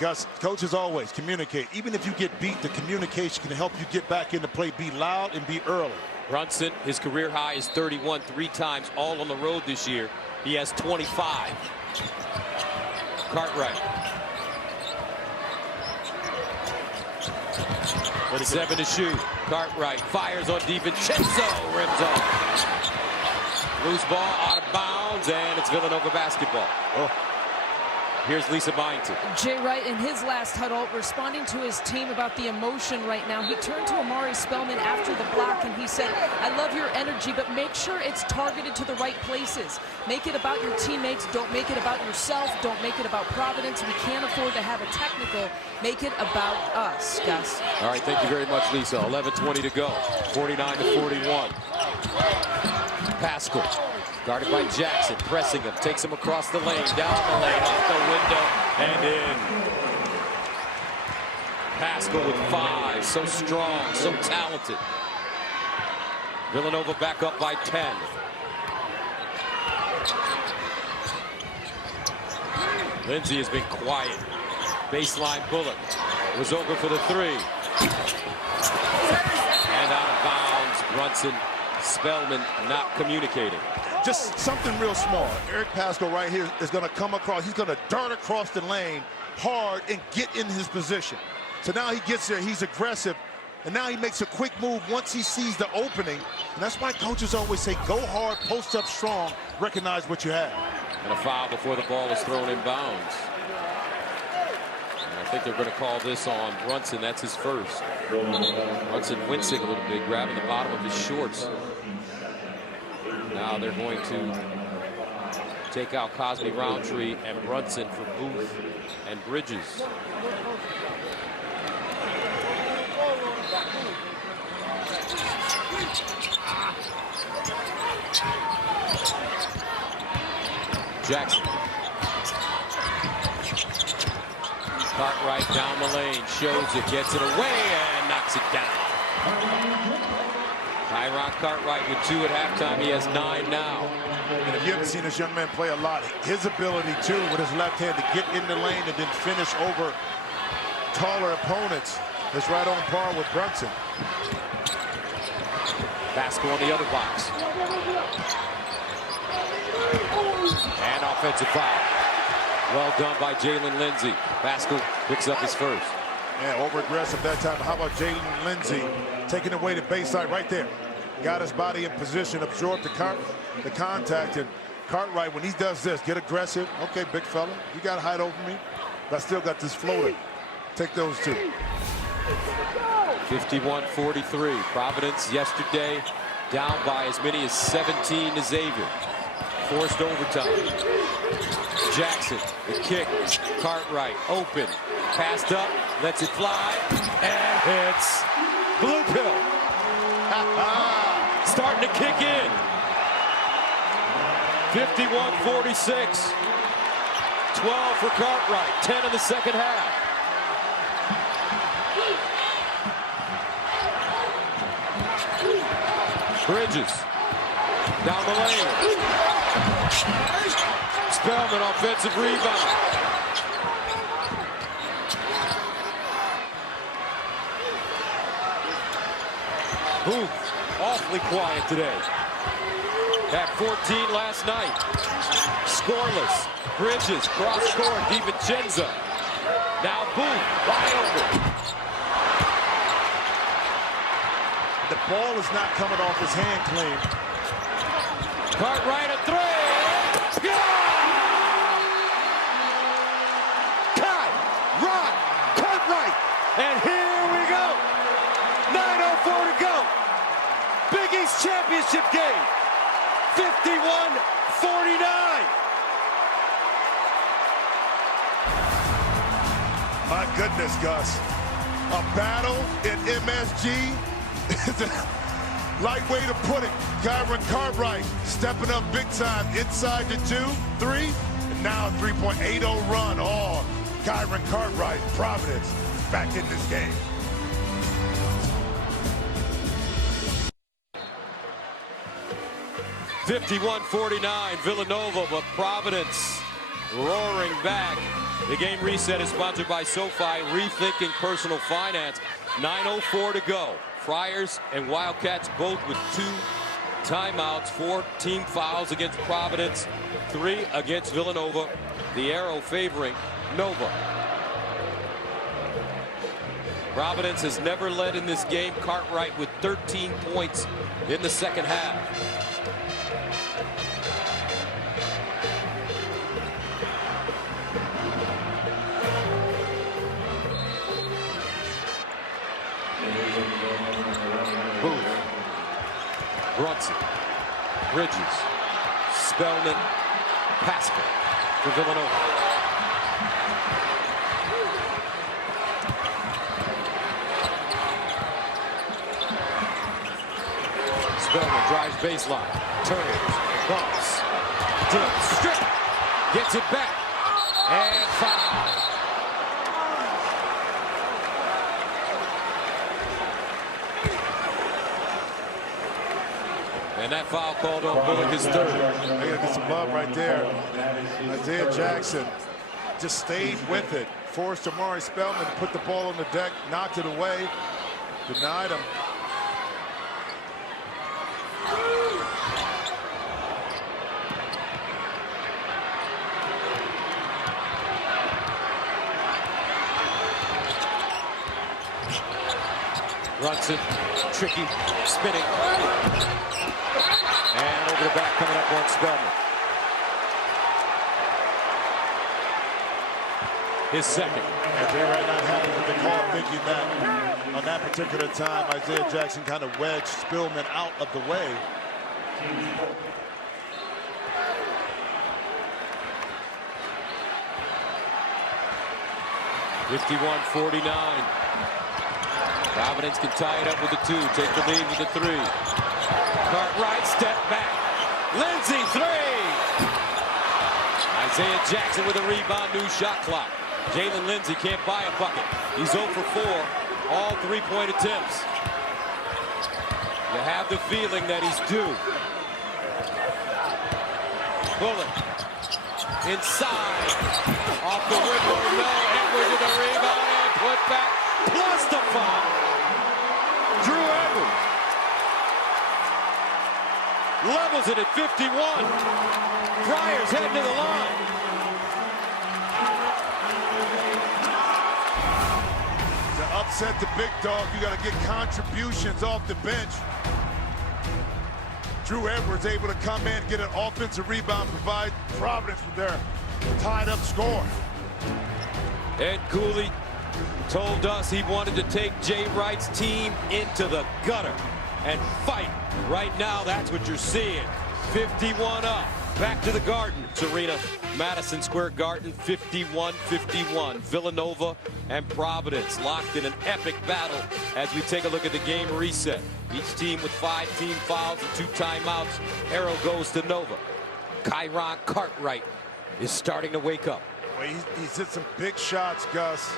Gus, coaches always communicate. Even if you get beat, the communication can help you get back into play. Be loud and be early. Brunson, his career high is 31 3 times, all on the road this year. He has 25. Cartwright. With 7 to shoot. Cartwright fires on DiVincenzo, rims off. Loose ball out of bounds, and it's Villanova basketball. Oh. Here's Lisa Byington. Jay Wright in his last huddle responding to his team about the emotion right now. He turned to Amari Spellman after the block and he said, I love your energy, but make sure it's targeted to the right places. Make it about your teammates. Don't make it about yourself. Don't make it about Providence. We can't afford to have a technical. Make it about us, Gus. All right, thank you very much, Lisa. 11:20 to go. 49-41. Pascal. Guarded by Jackson, pressing him, takes him across the lane, down the lane, off the window, and in. Pascal with 5, so strong, so talented. Villanova back up by 10. Lindsay has been quiet. Baseline Bullock was open for the 3. And out of bounds, Brunson. Spellman not communicating. Just something real small. Eric Pascal right here is going to come across. He's going to dart across the lane hard and get in his position. So now he gets there. He's aggressive. And now he makes a quick move once he sees the opening. And that's why coaches always say, go hard, post up strong, recognize what you have. And a foul before the ball is thrown in bounds. And I think they're going to call this on Brunson. That's his first. Brunson wincing a little bit, grabbing the bottom of his shorts. Now they're going to take out Cosby Roundtree and Brunson for Booth and Bridges. Jackson. Cartwright down the lane, shows it, gets it away, and knocks it down. Tyron Cartwright with 2 at halftime. He has 9 now. And if you haven't seen this young man play a lot, his ability, too, with his left hand to get in the lane and then finish over taller opponents is right on par with Brunson. Pascal on the other box. And offensive foul. Well done by Jalen Lindsay. Pascal picks up his first. Yeah, over-aggressive that time. How about Jalen Lindsay taking away the baseline right there? Got his body in position, absorbed the contact, and Cartwright, when he does this, get aggressive. Okay, big fella, you got to hide over me, but I still got this floater. Take those 2. 51-43. Providence yesterday down by as many as 17 to Xavier. Forced overtime. Jackson, the kick. Cartwright, open. Passed up, lets it fly, and hits Blue Pill. Starting to kick in. 51-46. 12 for Cartwright, 10 in the second half. Bridges down the lane. Spellman offensive rebound. Booth, awfully quiet today. Had 14 last night. Scoreless. Bridges, cross court, DiVincenzo. Now Booth, wide open. The ball is not coming off his hand clean. Cartwright a three. Cartwright. And here we go. 9:04 to go. Big East championship game. 51-49. My goodness, Gus. A battle in MSG is a light way to put it. Kyron Cartwright stepping up big time inside the 2-3. And now a 3.80 run. Oh, Kyron Cartwright, Providence, back in this game. (51-49) Villanova, but Providence roaring back. The game reset is sponsored by SoFi, rethinking personal finance. 9:04 to go. Friars and Wildcats both with 2 timeouts, 4 team fouls against Providence, 3 against Villanova. The arrow favoring Nova. Providence has never led in this game. Cartwright with 13 points in the second half. Booth, Brunson, Bridges, Spellman, Pascal for Villanova. Spellman drives baseline, turns, bumps, dips, strip, gets it back, and foul. And that foul called on Bullock is third. They gotta get some love right there. Isaiah Jackson just stayed with it. Forced Amari Spellman to put the ball on the deck, knocked it away, denied him. Brunson, tricky, spinning. And over the back, coming up on Spellman. His second. And they're right not happy with the call, thinking that on that particular time, Isaiah Jackson kind of wedged Spellman out of the way. (51-49). Providence can tie it up with the 2, take the lead with the 3. Cartwright, step back. Lindsay, 3. Isaiah Jackson with a rebound, new shot clock. Jalen Lindsay can't buy a bucket. He's 0 for 4, all 3-point attempts. You have the feeling that he's due. Bullock, inside, off the window, no, Edwards with a rebound and put back, plus the foul. Drew Edwards levels it at 51. Friars heading to the line. To upset the big dog, you got to get contributions off the bench. Drew Edwards able to come in, get an offensive rebound, provide Providence with their tied-up score. Ed Cooley told us he wanted to take Jay Wright's team into the gutter and fight. Right now, that's what you're seeing. 51 up. Back to the Garden Arena, Madison Square Garden, 51-51. Villanova and Providence locked in an epic battle as we take a look at the game reset. Each team with 5 team fouls and 2 timeouts. Arrow goes to Nova. Kyron Cartwright is starting to wake up. Well, he's hit some big shots, Gus,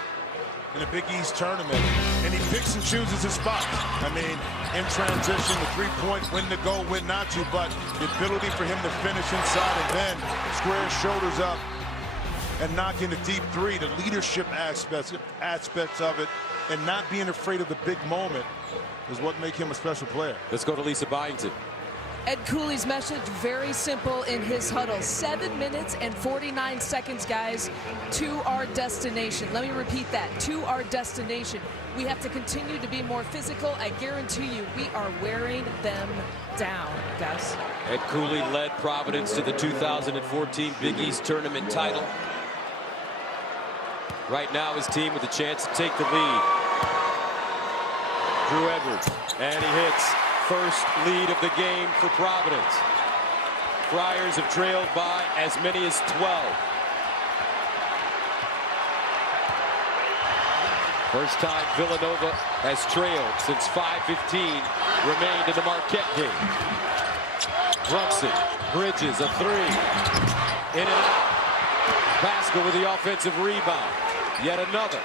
in the Big East tournament, and he picks and chooses his spots. I mean, in transition, the 3-point, when to go, when not to, but the ability for him to finish inside and then square his shoulders up and knock in the deep 3, the leadership aspects of it, and not being afraid of the big moment is what makes him a special player. Let's go to Lisa Byington. Ed Cooley's message, very simple in his huddle. 7 minutes and 49 seconds, guys, to our destination. Let me repeat that, to our destination. We have to continue to be more physical. I guarantee you, we are wearing them down, guys. Ed Cooley led Providence to the 2014 Big East Tournament title. Right now, his team with a chance to take the lead. Drew Edwards, and he hits. First lead of the game for Providence. Friars have trailed by as many as 12. First time Villanova has trailed since 5:15 remained in the Marquette game. Brunson, Bridges, a three. In and out. Pascal with the offensive rebound. Yet another.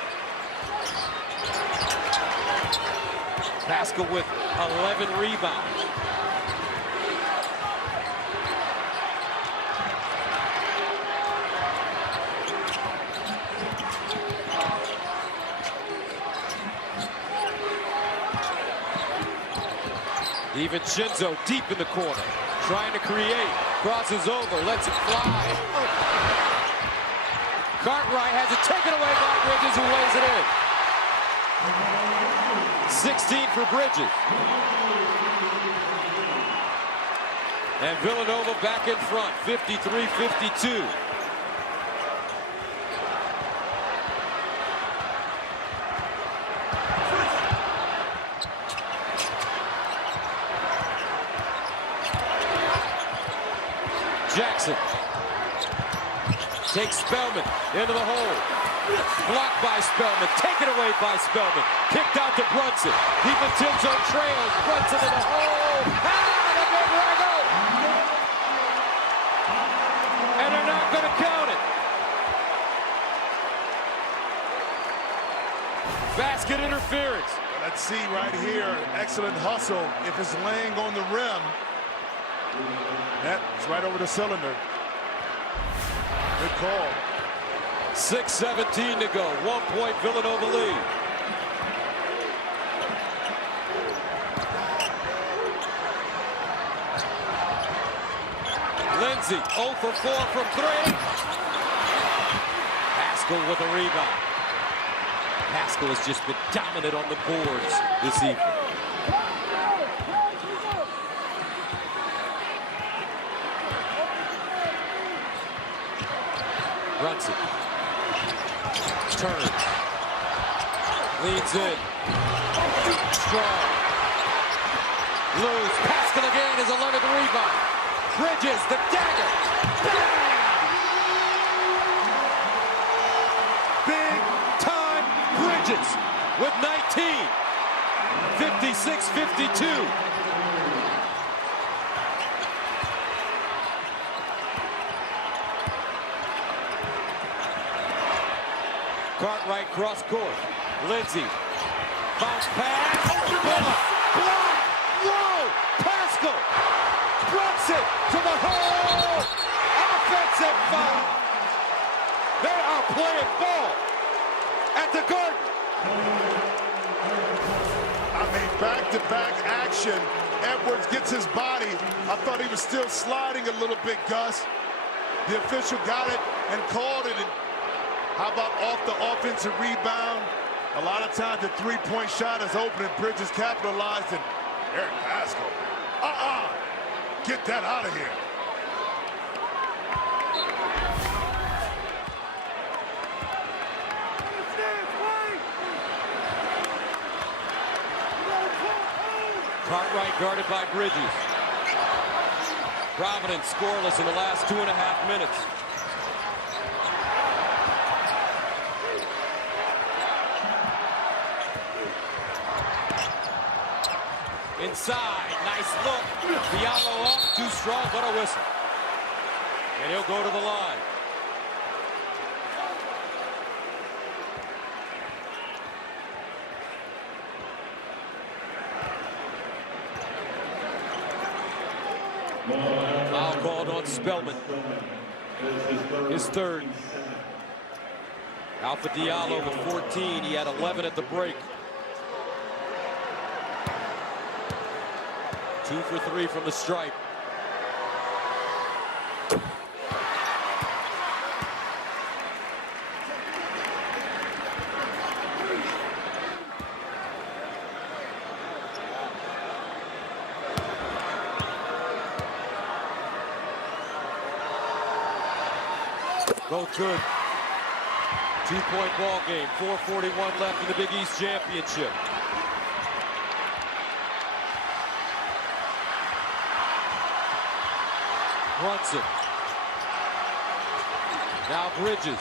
Pascal with 11 rebounds. DiVincenzo deep in the corner, trying to create, crosses over, lets it fly. Cartwright has it taken away by Bridges, who lays it in. 16 for Bridges. And Villanova back in front, 53-52. Jackson takes Spellman into the hole. Blocked by Spellman, taken away by Spellman. Kicked out to Brunson. DiVincenzo trails. Brunson in the hole. The big waggle. And they're not going to count it. Basket interference. Let's see right here. Excellent hustle. If it's laying on the rim, that's right over the cylinder. Good call. 6:17 to go. 1 point Villanova lead. Lindsay 0 for 4 from 3. Pascal with a rebound. Pascal has just been dominant on the boards this evening. Brunson turns, leads in, strong, loose. Pascal again, his 11th rebound. Bridges, the dagger, bang! Big time Bridges with 19, 56-52. Cartwright cross court. Lindsay. Bounce pass. Block. Whoa! Pascal. Brunson to the hole. Offensive foul. They are playing ball at the Garden. I mean, back-to-back action. Edwards gets his body. I thought he was still sliding a little bit, Gus. The official got it and called it. And how about off the offensive rebound? A lot of times the three-point shot is open and Bridges capitalized, and Eric Pascal. Get that out of here. Cartwright guarded by Bridges. Providence scoreless in the last 2.5 minutes. Inside, nice look. Diallo off, too strong, but a whistle. And he'll go to the line. Foul called on Spellman. His third. Alpha Diallo with 14. He had 11 at the break. 2 for 3 from the stripe. Both good. 2-point ball game. 4:41 left in the Big East Championship. Brunson. Now Bridges.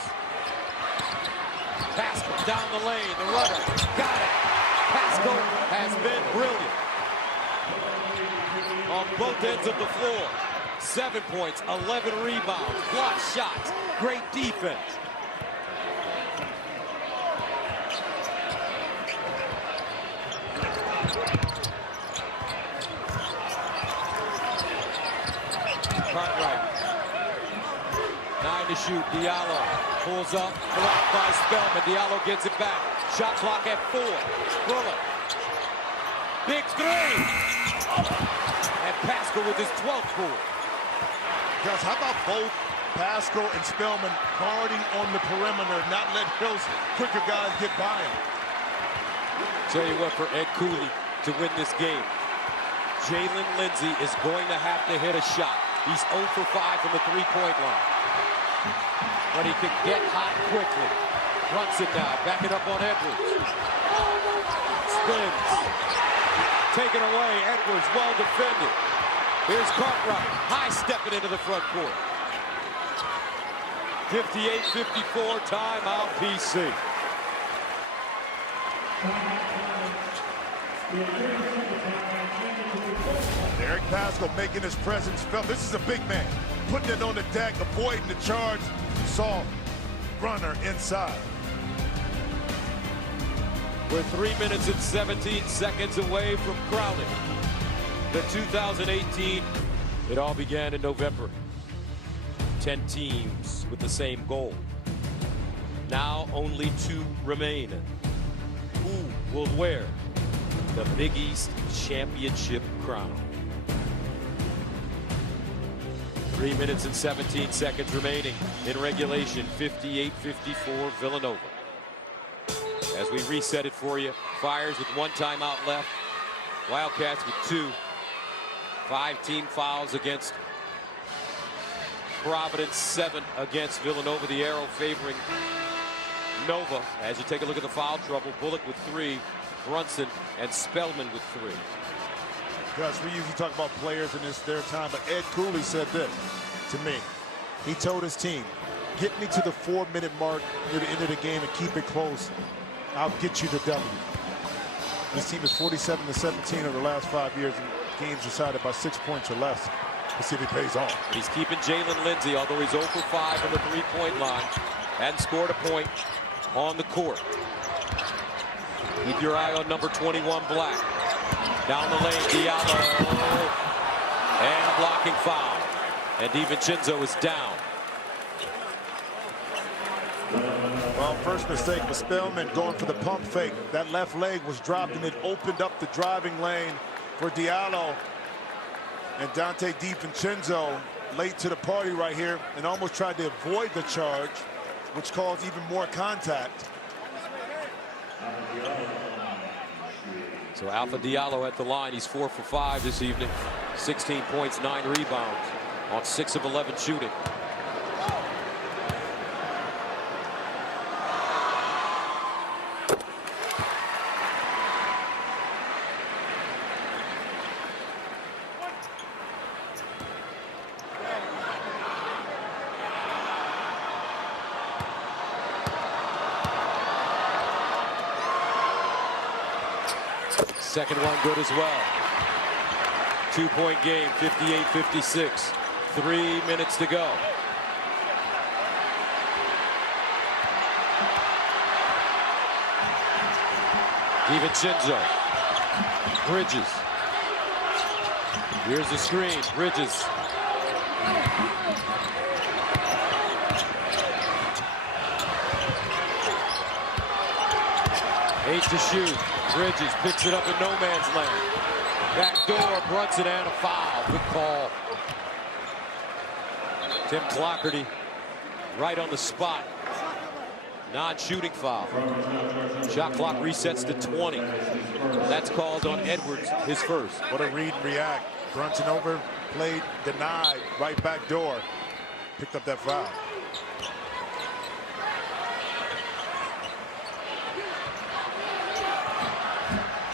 Pascal down the lane. The runner. Got it. Pascal has been brilliant on both ends of the floor. 7 points, 11 rebounds, blocked shots, great defense. Cartwright. 9 to shoot. Diallo pulls up, blocked by Spellman. Diallo gets it back. Shot clock at 4. Bullock. Big 3. And Pascal with his 12th pool. Guys, how about both Pascal and Spellman guarding on the perimeter, not let those quicker guys get by him? Tell you what, for Ed Cooley to win this game, Jalen Lindsey is going to have to hit a shot. He's 0 for 5 from the three-point line. But he can get hot quickly. Brunson now, backing up on Edwards. Spins. Taken away, Edwards well defended. Here's Cartwright, high-stepping into the front court. 58-54, timeout BC. Eric Pascal making his presence felt. This is a big man, putting it on the deck, avoiding the charge. Soft runner inside. We're 3 minutes and 17 seconds away from crowning the 2018. It all began in November. 10 teams with the same goal. Now only 2 remain. Who will wear the Big East Championship crown? 3 minutes and 17 seconds remaining in regulation. 58-54 Villanova. As we reset it for you, Friars with 1 timeout left. Wildcats with 2. 5 team fouls against Providence, 7 against Villanova. The arrow favoring Nova. As you take a look at the foul trouble, Bullock with 3, Brunson and Spellman with 3. Gus, we usually talk about players in their time, but Ed Cooley said this to me. He told his team, get me to the 4-minute mark near the end of the game and keep it close. I'll get you the W. This team is 47-17 over the last 5 years in games decided by 6 points or less. Let's see if he pays off. He's keeping Jalen Lindsey, although he's 0 for 5 from the three-point line. Hadn't scored a point on the court. Keep your eye on number 21, Black. Down the lane, Diallo. And a blocking foul. And DiVincenzo is down. Well, first mistake was Spellman going for the pump fake. That left leg was dropped and it opened up the driving lane for Diallo. And Dante DiVincenzo late to the party right here and almost tried to avoid the charge, which caused even more contact. So Alpha Diallo at the line. He's 4 for 5 this evening. 16 points, 9 rebounds on 6 of 11 shooting. Second one good as well. 2-point game, 58-56. 3 minutes to go. DiVincenzo. Bridges. Here's the screen. Bridges. Eight to shoot. Bridges picks it up in no man's land. Back door, Brunson and a foul. Good call. Tim Clockerty right on the spot. Non-shooting foul. Shot clock resets to 20. That's called on Edwards, his first. What a read and react. Brunson overplayed, denied, right back door. Picked up that foul.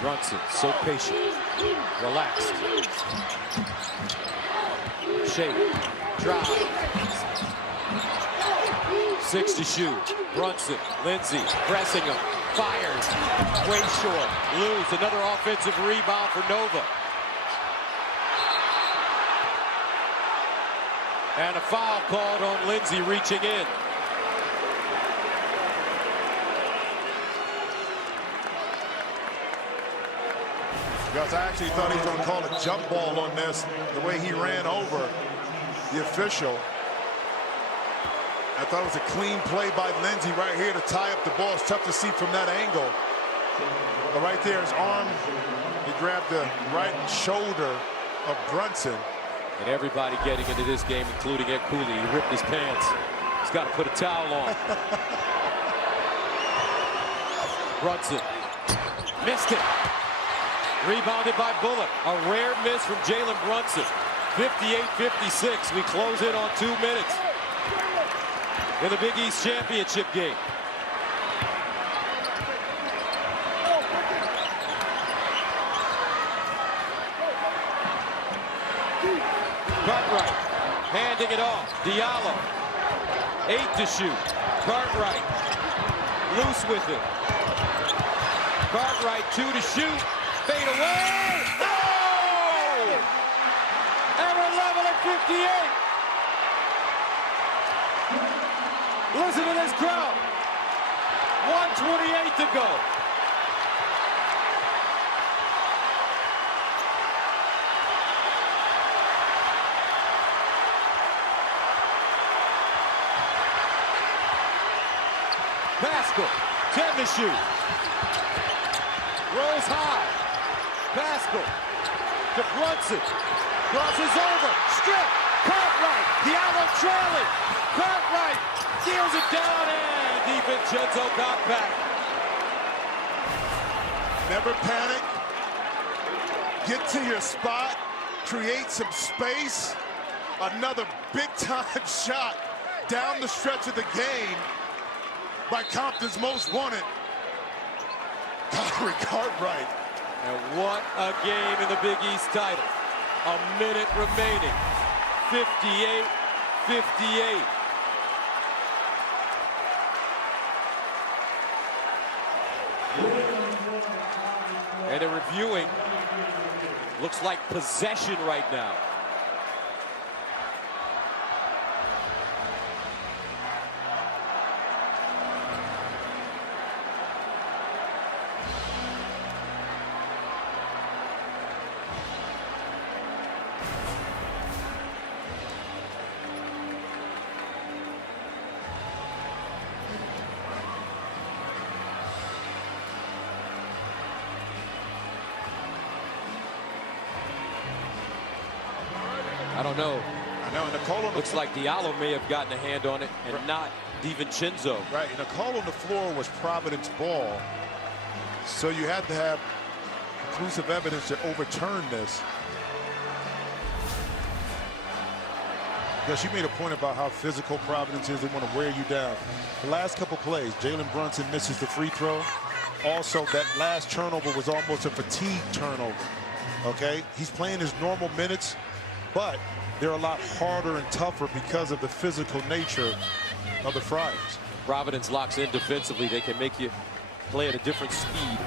Brunson, so patient, relaxed. Shake, drive. 6 to shoot. Brunson, Lindsay, pressing him, fires, way short, lose. Another offensive rebound for Nova. And a foul called on Lindsay reaching in. Gus, I actually thought he was going to call a jump ball on this, the way he ran over the official. I thought it was a clean play by Lindsay right here to tie up the ball. It's tough to see from that angle. But right there, his arm, he grabbed the right shoulder of Brunson. And everybody getting into this game, including Ed Cooley. He ripped his pants. He's got to put a towel on. Brunson missed it. Rebounded by Bullock. A rare miss from Jalen Brunson. 58-56. We close in on 2 minutes in the Big East Championship game. Cartwright handing it off. Diallo. 8 to shoot. Cartwright loose with it. Cartwright 2 to shoot. Fade away. No! And we're level at 58. Listen to this crowd. 1:28 to go. Pascal, 10 to shoot. Rolls high. Pascal to Brunson. Crosses over. Strip. Cartwright. Diallo trailing. Cartwright steals it down and DiVincenzo got back. Never panic. Get to your spot. Create some space. Another big-time shot down the stretch of the game by Compton's most wanted, Cartwright. And what a game in the Big East title. A minute remaining. 58-58. And they're reviewing. Looks like possession right now. I don't know. I know. And the call on looks like Diallo may have gotten a hand on it and not DiVincenzo. Right. And the call on the floor was Providence ball. So you had to have conclusive evidence to overturn this. Yes, you made a point about how physical Providence is. They want to wear you down. The last couple plays, Jalen Brunson misses the free throw. Also, that last turnover was almost a fatigue turnover. Okay, he's playing his normal minutes, but they're a lot harder and tougher because of the physical nature of the Friars. Providence locks in defensively. They can make you play at a different speed.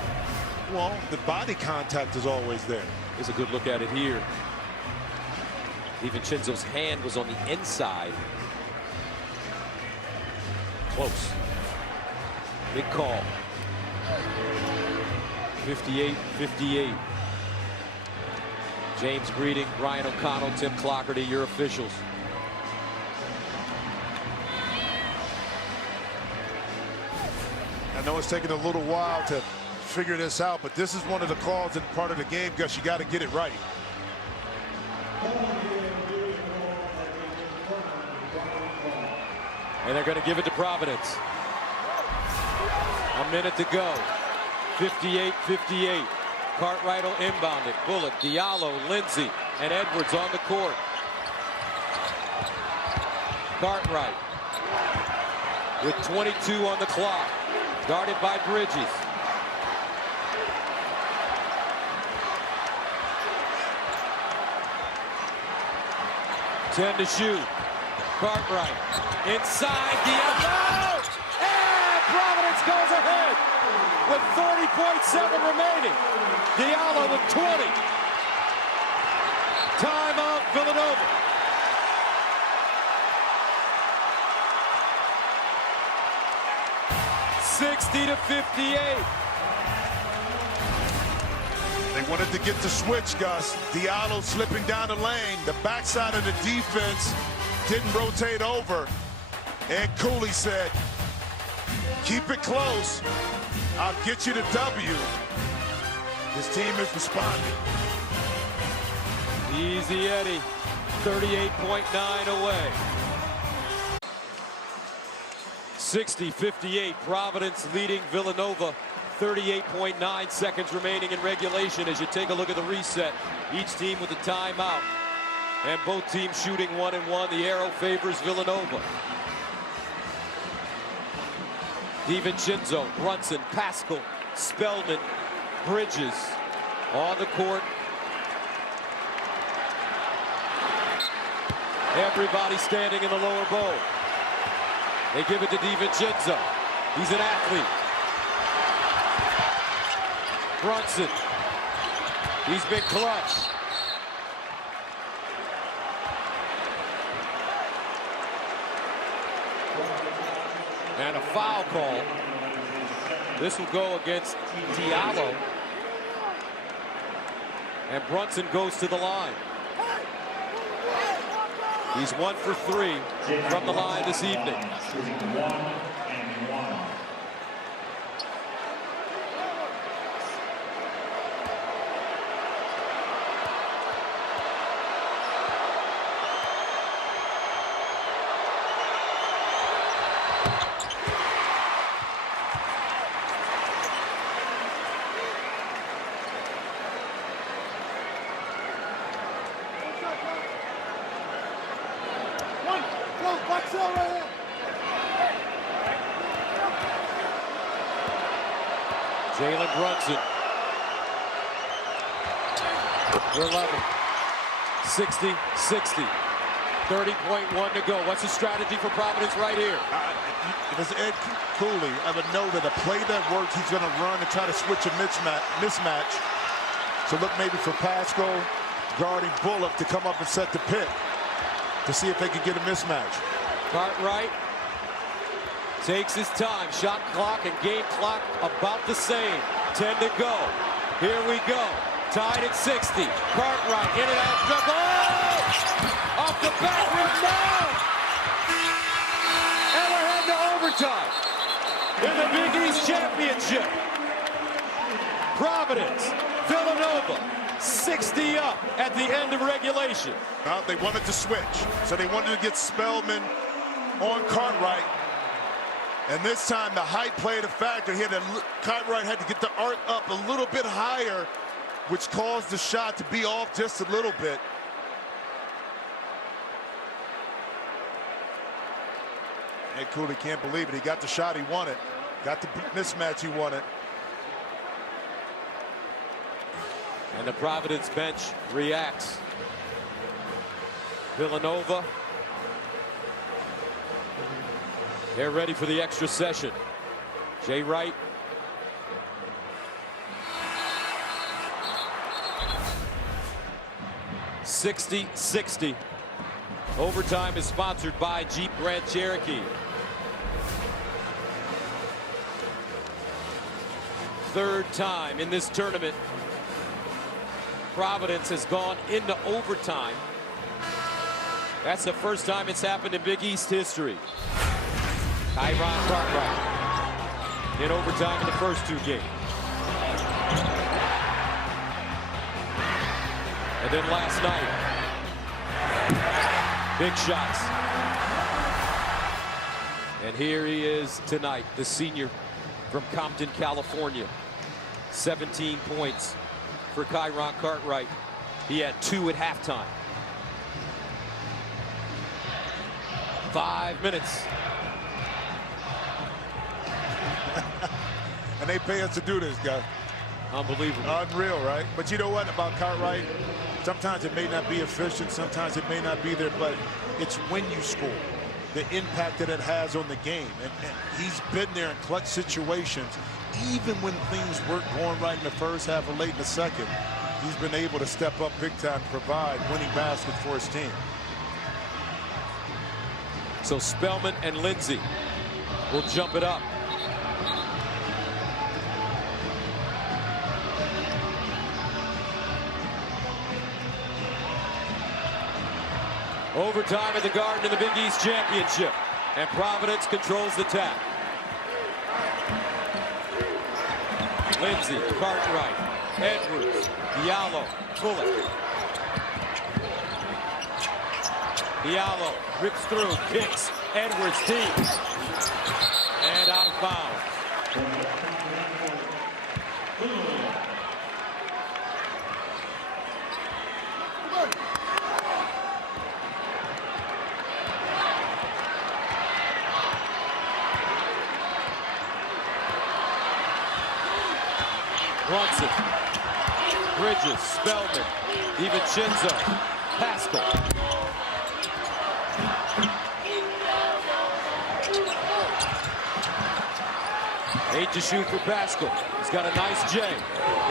Well, the body contact is always there. Here's a good look at it here. DiVincenzo's hand was on the inside. Close. Big call. 58-58. James Greeting, Brian O'Connell, Tim Clockerty, your officials. I know it's taken a little while to figure this out, but this is one of the calls and part of the game, Gus. You got to get it right. And they're going to give it to Providence. A minute to go. 58-58. Cartwright will inbound it. Bullock, Diallo, Lindsay, and Edwards on the court. Cartwright with 22 on the clock. Guarded by Bridges. Ten to shoot. Cartwright inside Diallo, and Providence goes ahead with 30.7 remaining. Diallo with 20. Timeout, Villanova. (60-58). They wanted to get the switch, Gus. Diallo slipping down the lane. The backside of the defense didn't rotate over. Ed Cooley said, keep it close. I'll get you the W. His team is responding. Easy Eddie, 38.9 away. 60-58, Providence leading Villanova. 38.9 seconds remaining in regulation as you take a look at the reset. Each team with a timeout. And both teams shooting 1-1. The arrow favors Villanova. DiVincenzo, Brunson, Pascal, Spellman, Bridges on the court. Everybody standing in the lower bowl. They give it to DiVincenzo. He's an athlete. Brunson. He's been clutch. And a foul call. This will go against Diallo. And Brunson goes to the line. He's 1 for 3 from the line this evening. Jalen Brunson. We're level. 60-60. 30.1 to go. What's the strategy for Providence right here? If it's Ed Cooley, I would know that a play that works, he's going to run and try to switch a mismatch. So look maybe for Pascal guarding Bullock to come up and set the pick to see if they can get a mismatch. Cartwright takes his time. Shot clock and game clock about the same. 10 to go. Here we go. Tied at 60. Cartwright in and out. Double! Off the back rim now! And we're heading to overtime in the Big East Championship. Providence, Villanova, 60 up at the end of regulation. Well, they wanted to switch, so they wanted to get Spellman on Cartwright. And this time the height played a factor. Cartwright had to get the arc up a little bit higher, which caused the shot to be off just a little bit. Ed Cooley can't believe it. He got the shot he wanted. Got the mismatch he wanted. And the Providence bench reacts. Villanova. They're ready for the extra session. Jay Wright. (60-60). Overtime is sponsored by Jeep Grand Cherokee. Third time in this tournament Providence has gone into overtime. That's the first time it's happened in Big East history. Tyron Cartwright in overtime in the first two games. And then last night, big shots. And here he is tonight, the senior from Compton, California. 17 points for Kyron Cartwright. He had 2 at halftime. 5 minutes. And they pay us to do this, guys. Unbelievable. Unreal, right? But you know what about Cartwright? Sometimes it may not be efficient, sometimes it may not be there, but it's when you score, the impact that it has on the game. And he's been there in clutch situations, even when things weren't going right in the first half or late in the second. He's been able to step up big time, provide winning baskets for his team. So Spellman and Lindsay will jump it up. Overtime at the Garden in the Big East Championship. And Providence controls the tap. Lindsay, Cartwright, Edwards, Diallo, Bullock. Diallo rips through, kicks, Edwards deep. And out of bounds. Brunson, Bridges, Spellman, DiVincenzo, Pascal. 8 to shoot for Pascal. He's got a nice J.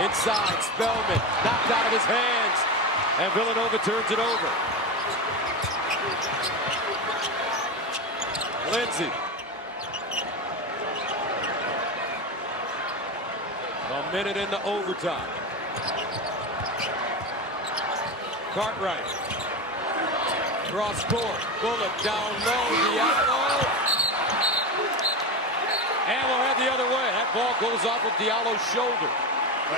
Inside, Spellman, knocked out of his hands. And Villanova turns it over. Lindsay. A minute into overtime. Cartwright. Cross court. Bullock down low. Diallo. Hammer head the other way. That ball goes off of Diallo's shoulder.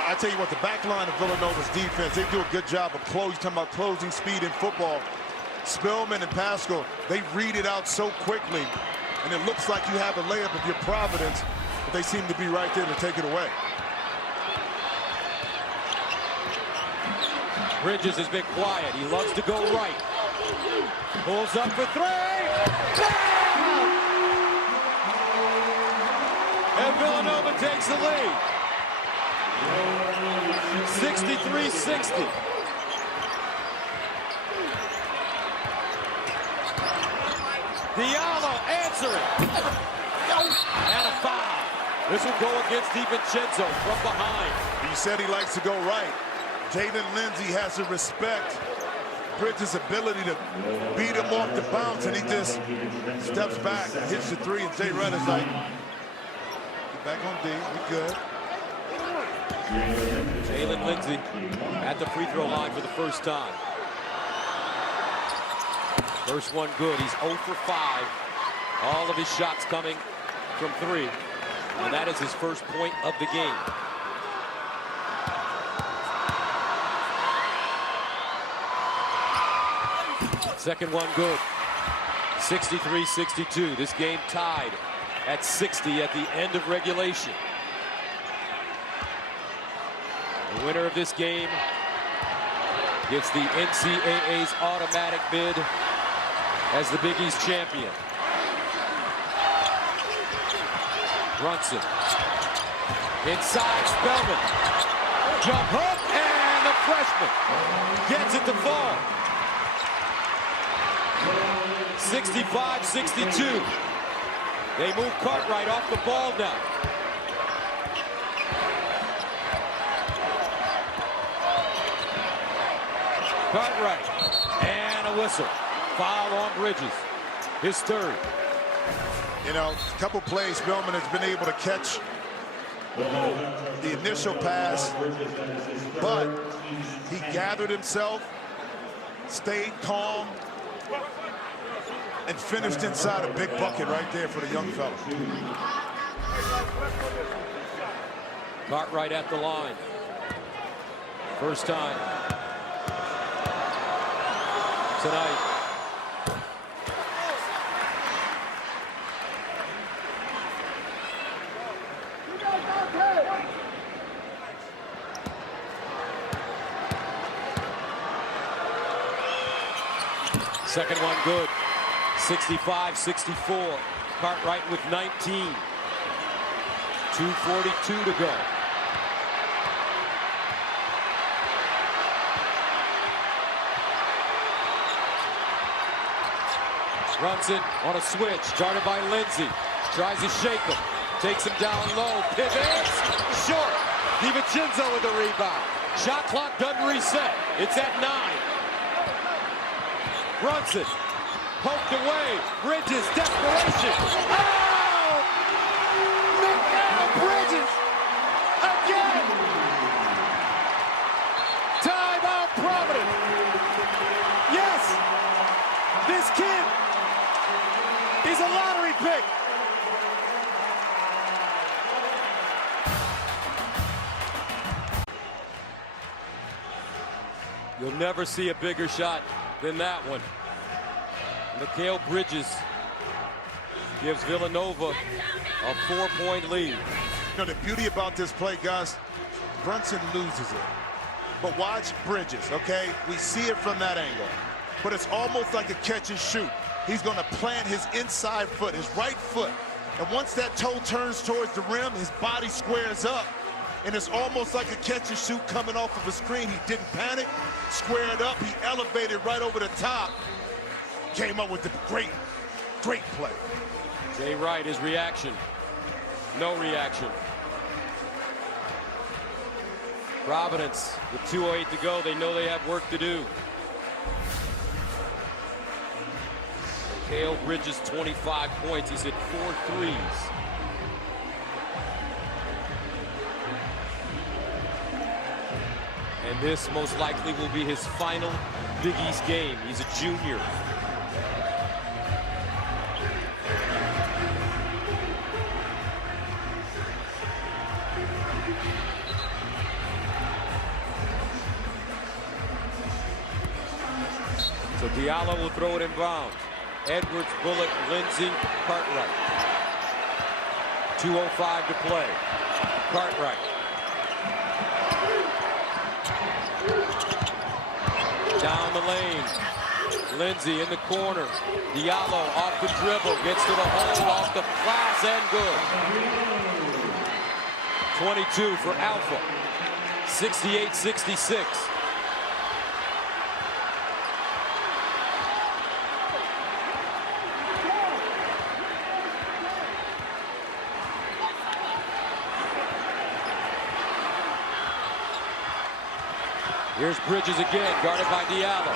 I tell you what, the back line of Villanova's defense, they do a good job of closing. Talking about closing speed in football. Spellman and Pascal, they read it out so quickly. And it looks like you have a layup if you're Providence, but they seem to be right there to take it away. Bridges has been quiet. He loves to go right. Pulls up for 3. Bam! And Villanova takes the lead. 63-60. Diallo answering. And a foul. This will go against DiVincenzo from behind. He said he likes to go right. Jalen Lindsay has to respect Bridges' ability to beat him off the bounce, and he just steps back, hits the 3, and Jay Redd is like, get back on D, we good. Jalen Lindsay at the free throw line for the first time. First one good. He's 0 for 5. All of his shots coming from 3. And that is his first point of the game. Second one good. 63-62. This game tied at 60 at the end of regulation. The winner of this game gets the NCAA's automatic bid as the Big East champion. Brunson. Inside, Spellman. Jump hook, and the freshman gets it to fall. 65-62. They move Cartwright off the ball now. Cartwright, and a whistle. Foul on Bridges. His third. You know, a couple plays, Spellman has been able to catch the initial pass, but he gathered himself, stayed calm, and finished inside a big bucket right there for the young fella. Cartwright at the line. First time tonight. Second one good. 65-64. Cartwright with 19. 2:42 to go. Runs it on a switch, guarded by Lindsay. Tries to shake him. Takes him down low. Pivots. Short. DiVincenzo with the rebound. Shot clock doesn't reset. It's at 9. Runs it. Poked away. Bridges. Desperation. Oh! Mikal Bridges. Again. Timeout Providence. Yes. This kid. He's a lottery pick. You'll never see a bigger shot than that one. Mikal Bridges gives Villanova a 4-point lead. You know, the beauty about this play, Gus, Brunson loses it. But watch Bridges, okay? We see it from that angle. But it's almost like a catch and shoot. He's going to plant his inside foot, his right foot. And once that toe turns towards the rim, his body squares up. And it's almost like a catch and shoot coming off of a screen. He didn't panic, squared up. He elevated right over the top. Came up with the great play. Jay Wright, his reaction. No reaction. Providence with 2:08 to go. They know they have work to do. Mikal Bridges, 25 points. He's hit 4 threes. And this most likely will be his final Big East game. He's a junior. So Diallo will throw it inbound. Edwards, Bullock, Lindsay, Cartwright. 2:05 to play. Cartwright. Down the lane. Lindsay in the corner. Diallo off the dribble. Gets to the hole, off the glass, and good. 22 for Alpha. 68-66. Here's Bridges again, guarded by Diallo.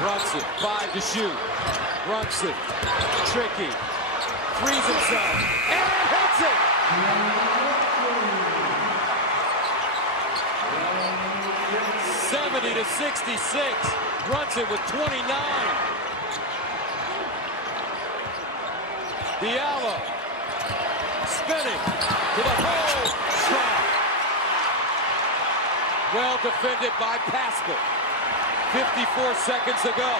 Brunson, 5 to shoot. Brunson, tricky. Frees himself, and hits it! (70-66). Brunson with 29. Diallo, spinning to the hole. Strong. Well defended by Pascal. 54 seconds to go.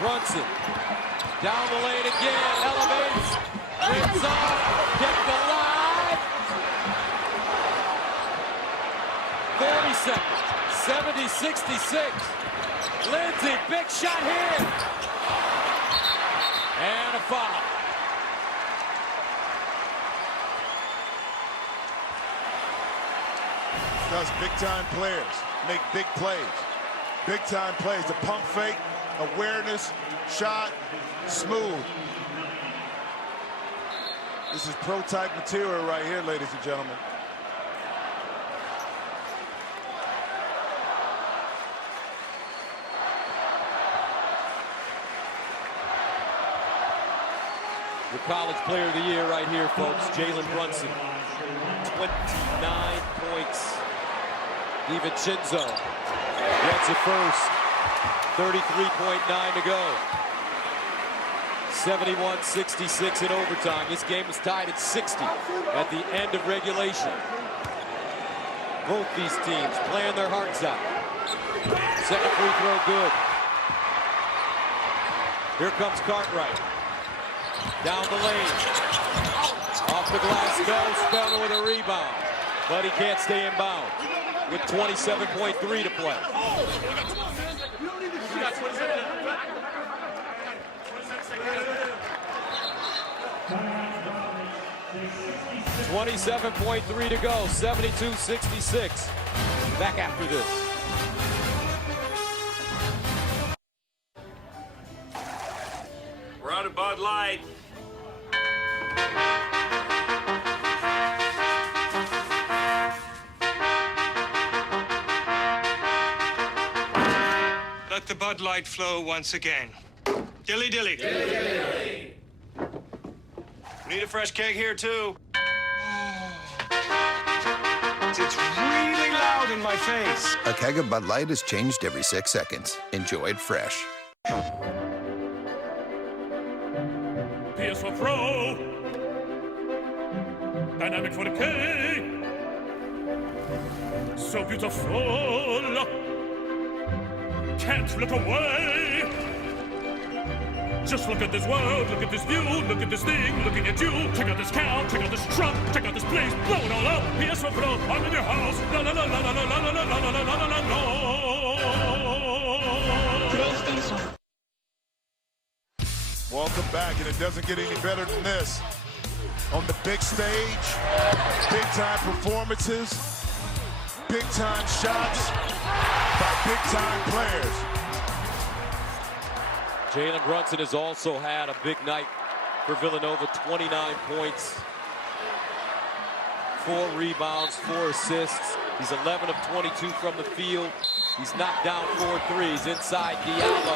Brunson down the lane again, elevates, rims off, kept alive. 40 seconds, 70-66. Lindsay, big shot here. And a foul. Does big-time players make big plays. Big-time plays. The pump fake, awareness, shot, smooth. This is pro-type material right here, ladies and gentlemen. The College Player of the Year right here, folks. Jalen Brunson. 29 points. DiVincenzo gets it first. 33.9 to go. 71-66 in overtime. This game was tied at 60 at the end of regulation. Both these teams playing their hearts out. Second free throw good. Here comes Cartwright. Down the lane. Off the glass, no. Spellman with a rebound. But he can't stay in bounds with 27.3 to play. 27.3 to go, 72-66. Back after this. We're out of Bud Light. Let the Bud Light flow once again. Dilly dilly. Dilly dilly. We need a fresh keg here too. It's really loud in my face. A keg of Bud Light is changed every 6 seconds. Enjoy it fresh. PS for Pro. Dynamic for the K. So beautiful. Can't look away. Just look at this world, look at this view, look at this thing, looking at you. Check out this cow, check out this truck, check out this place, blow it all up. PS for Pro, I'm in your house. La la la la la la la la la la la la la. Welcome back, and it doesn't get any better than this. On the big stage, big-time performances, big-time shots by big-time players. Jalen Brunson has also had a big night for Villanova, 29 points, 4 rebounds, 4 assists. He's 11 of 22 from the field. He's knocked down 4 threes. Inside Diallo,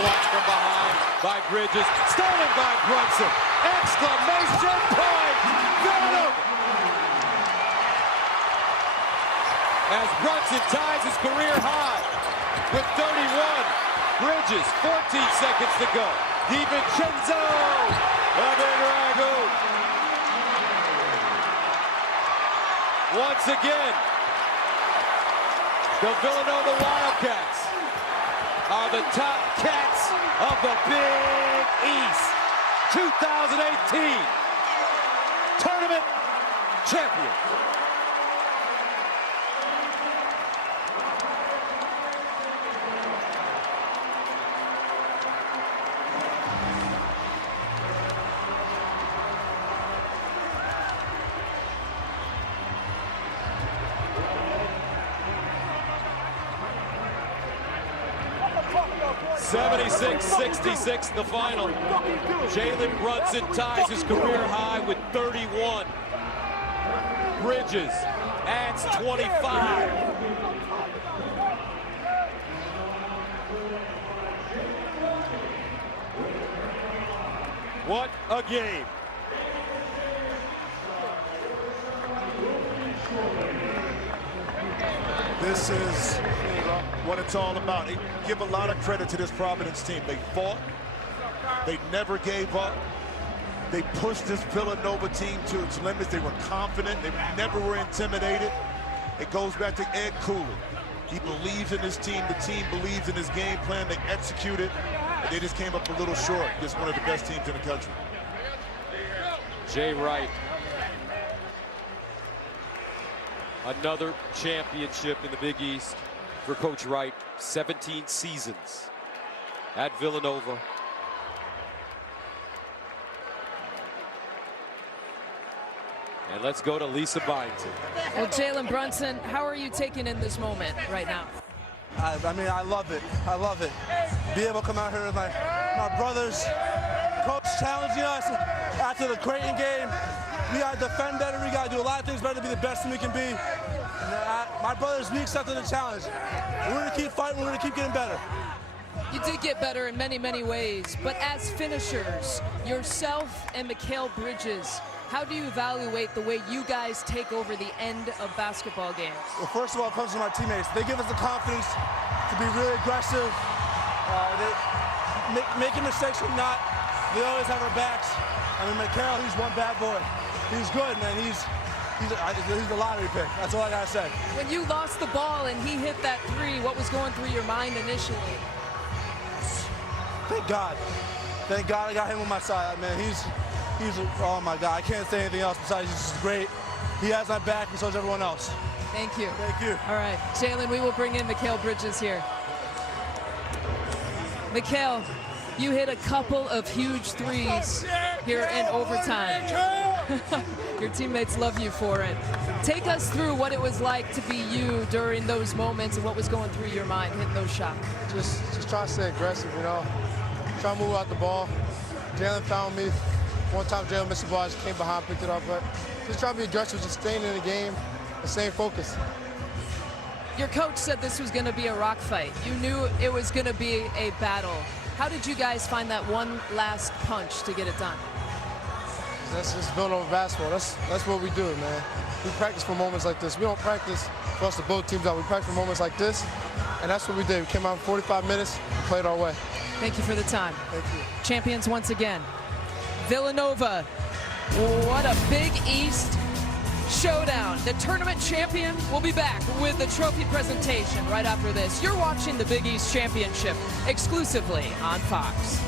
blocked from behind by Bridges, stolen by Brunson. Exclamation point! Villanova! As Brunson ties his career high with 31. Bridges, 14 seconds to go. DiVincenzo, a big ragu. Once again, the Villanova Wildcats are the top cats of the Big East. 2018 tournament champions. .66 the final. Jalen Brunson ties his career high with 31. Bridges adds 25. What a game. This is what it's all about. I give a lot of credit to this Providence team. They fought. They never gave up. They pushed this Villanova team to its limits. They were confident. They never were intimidated. It goes back to Ed Cooley. He believes in his team. The team believes in his game plan. They executed. But they just came up a little short. Just one of the best teams in the country. Jay Wright. Another championship in the Big East for Coach Wright. 17 seasons at Villanova. And let's go to Lisa Byington. Well, Jalen Brunson, how are you taking in this moment right now? I mean, I love it. I love it. Be able to come out here with my brothers. Coach challenging us after the Creighton game. We got to defend better. We got to do a lot of things better to be the best team we can be. And, my brothers, we accepted the challenge. We're going to keep fighting. We're going to keep getting better. You did get better in many, many ways. But as finishers, yourself and Mikal Bridges, how do you evaluate the way you guys take over the end of basketball games? Well, first of all, it comes from our teammates. They give us the confidence to be really aggressive. Making mistakes or not, they always have our backs. I mean, Mikal, he's one bad boy. He's good, man. he's a lottery pick. That's all I gotta say. When you lost the ball and he hit that three, what was going through your mind initially? Thank God. Thank God I got him on my side, man. He's oh my God. I can't say anything else besides he's just great. He has my back, and so does everyone else. Thank you. Thank you. All right, Jalen, we will bring in Mikal Bridges here. Mikal, you hit a couple of huge threes here in overtime. Your teammates love you for it. Take us through what it was like to be you during those moments and what was going through your mind hitting those shots. Just try to stay aggressive, you know. Try to move out the ball. Jalen found me. One time Jalen missed the ball, I just came behind, picked it up. But just try to be aggressive, just staying in the game and staying focused. Your coach said this was going to be a rock fight. You knew it was going to be a battle. How did you guys find that one last punch to get it done? That's just Villanova basketball. That's what we do, man. We practice for moments like this. We don't practice for us to blow teams out. We practice for moments like this, and that's what we did. We came out in 45 minutes and played our way. Thank you for the time. Thank you. Champions once again. Villanova, what a Big East showdown. The tournament champion will be back with the trophy presentation right after this. You're watching the Big East Championship exclusively on Fox.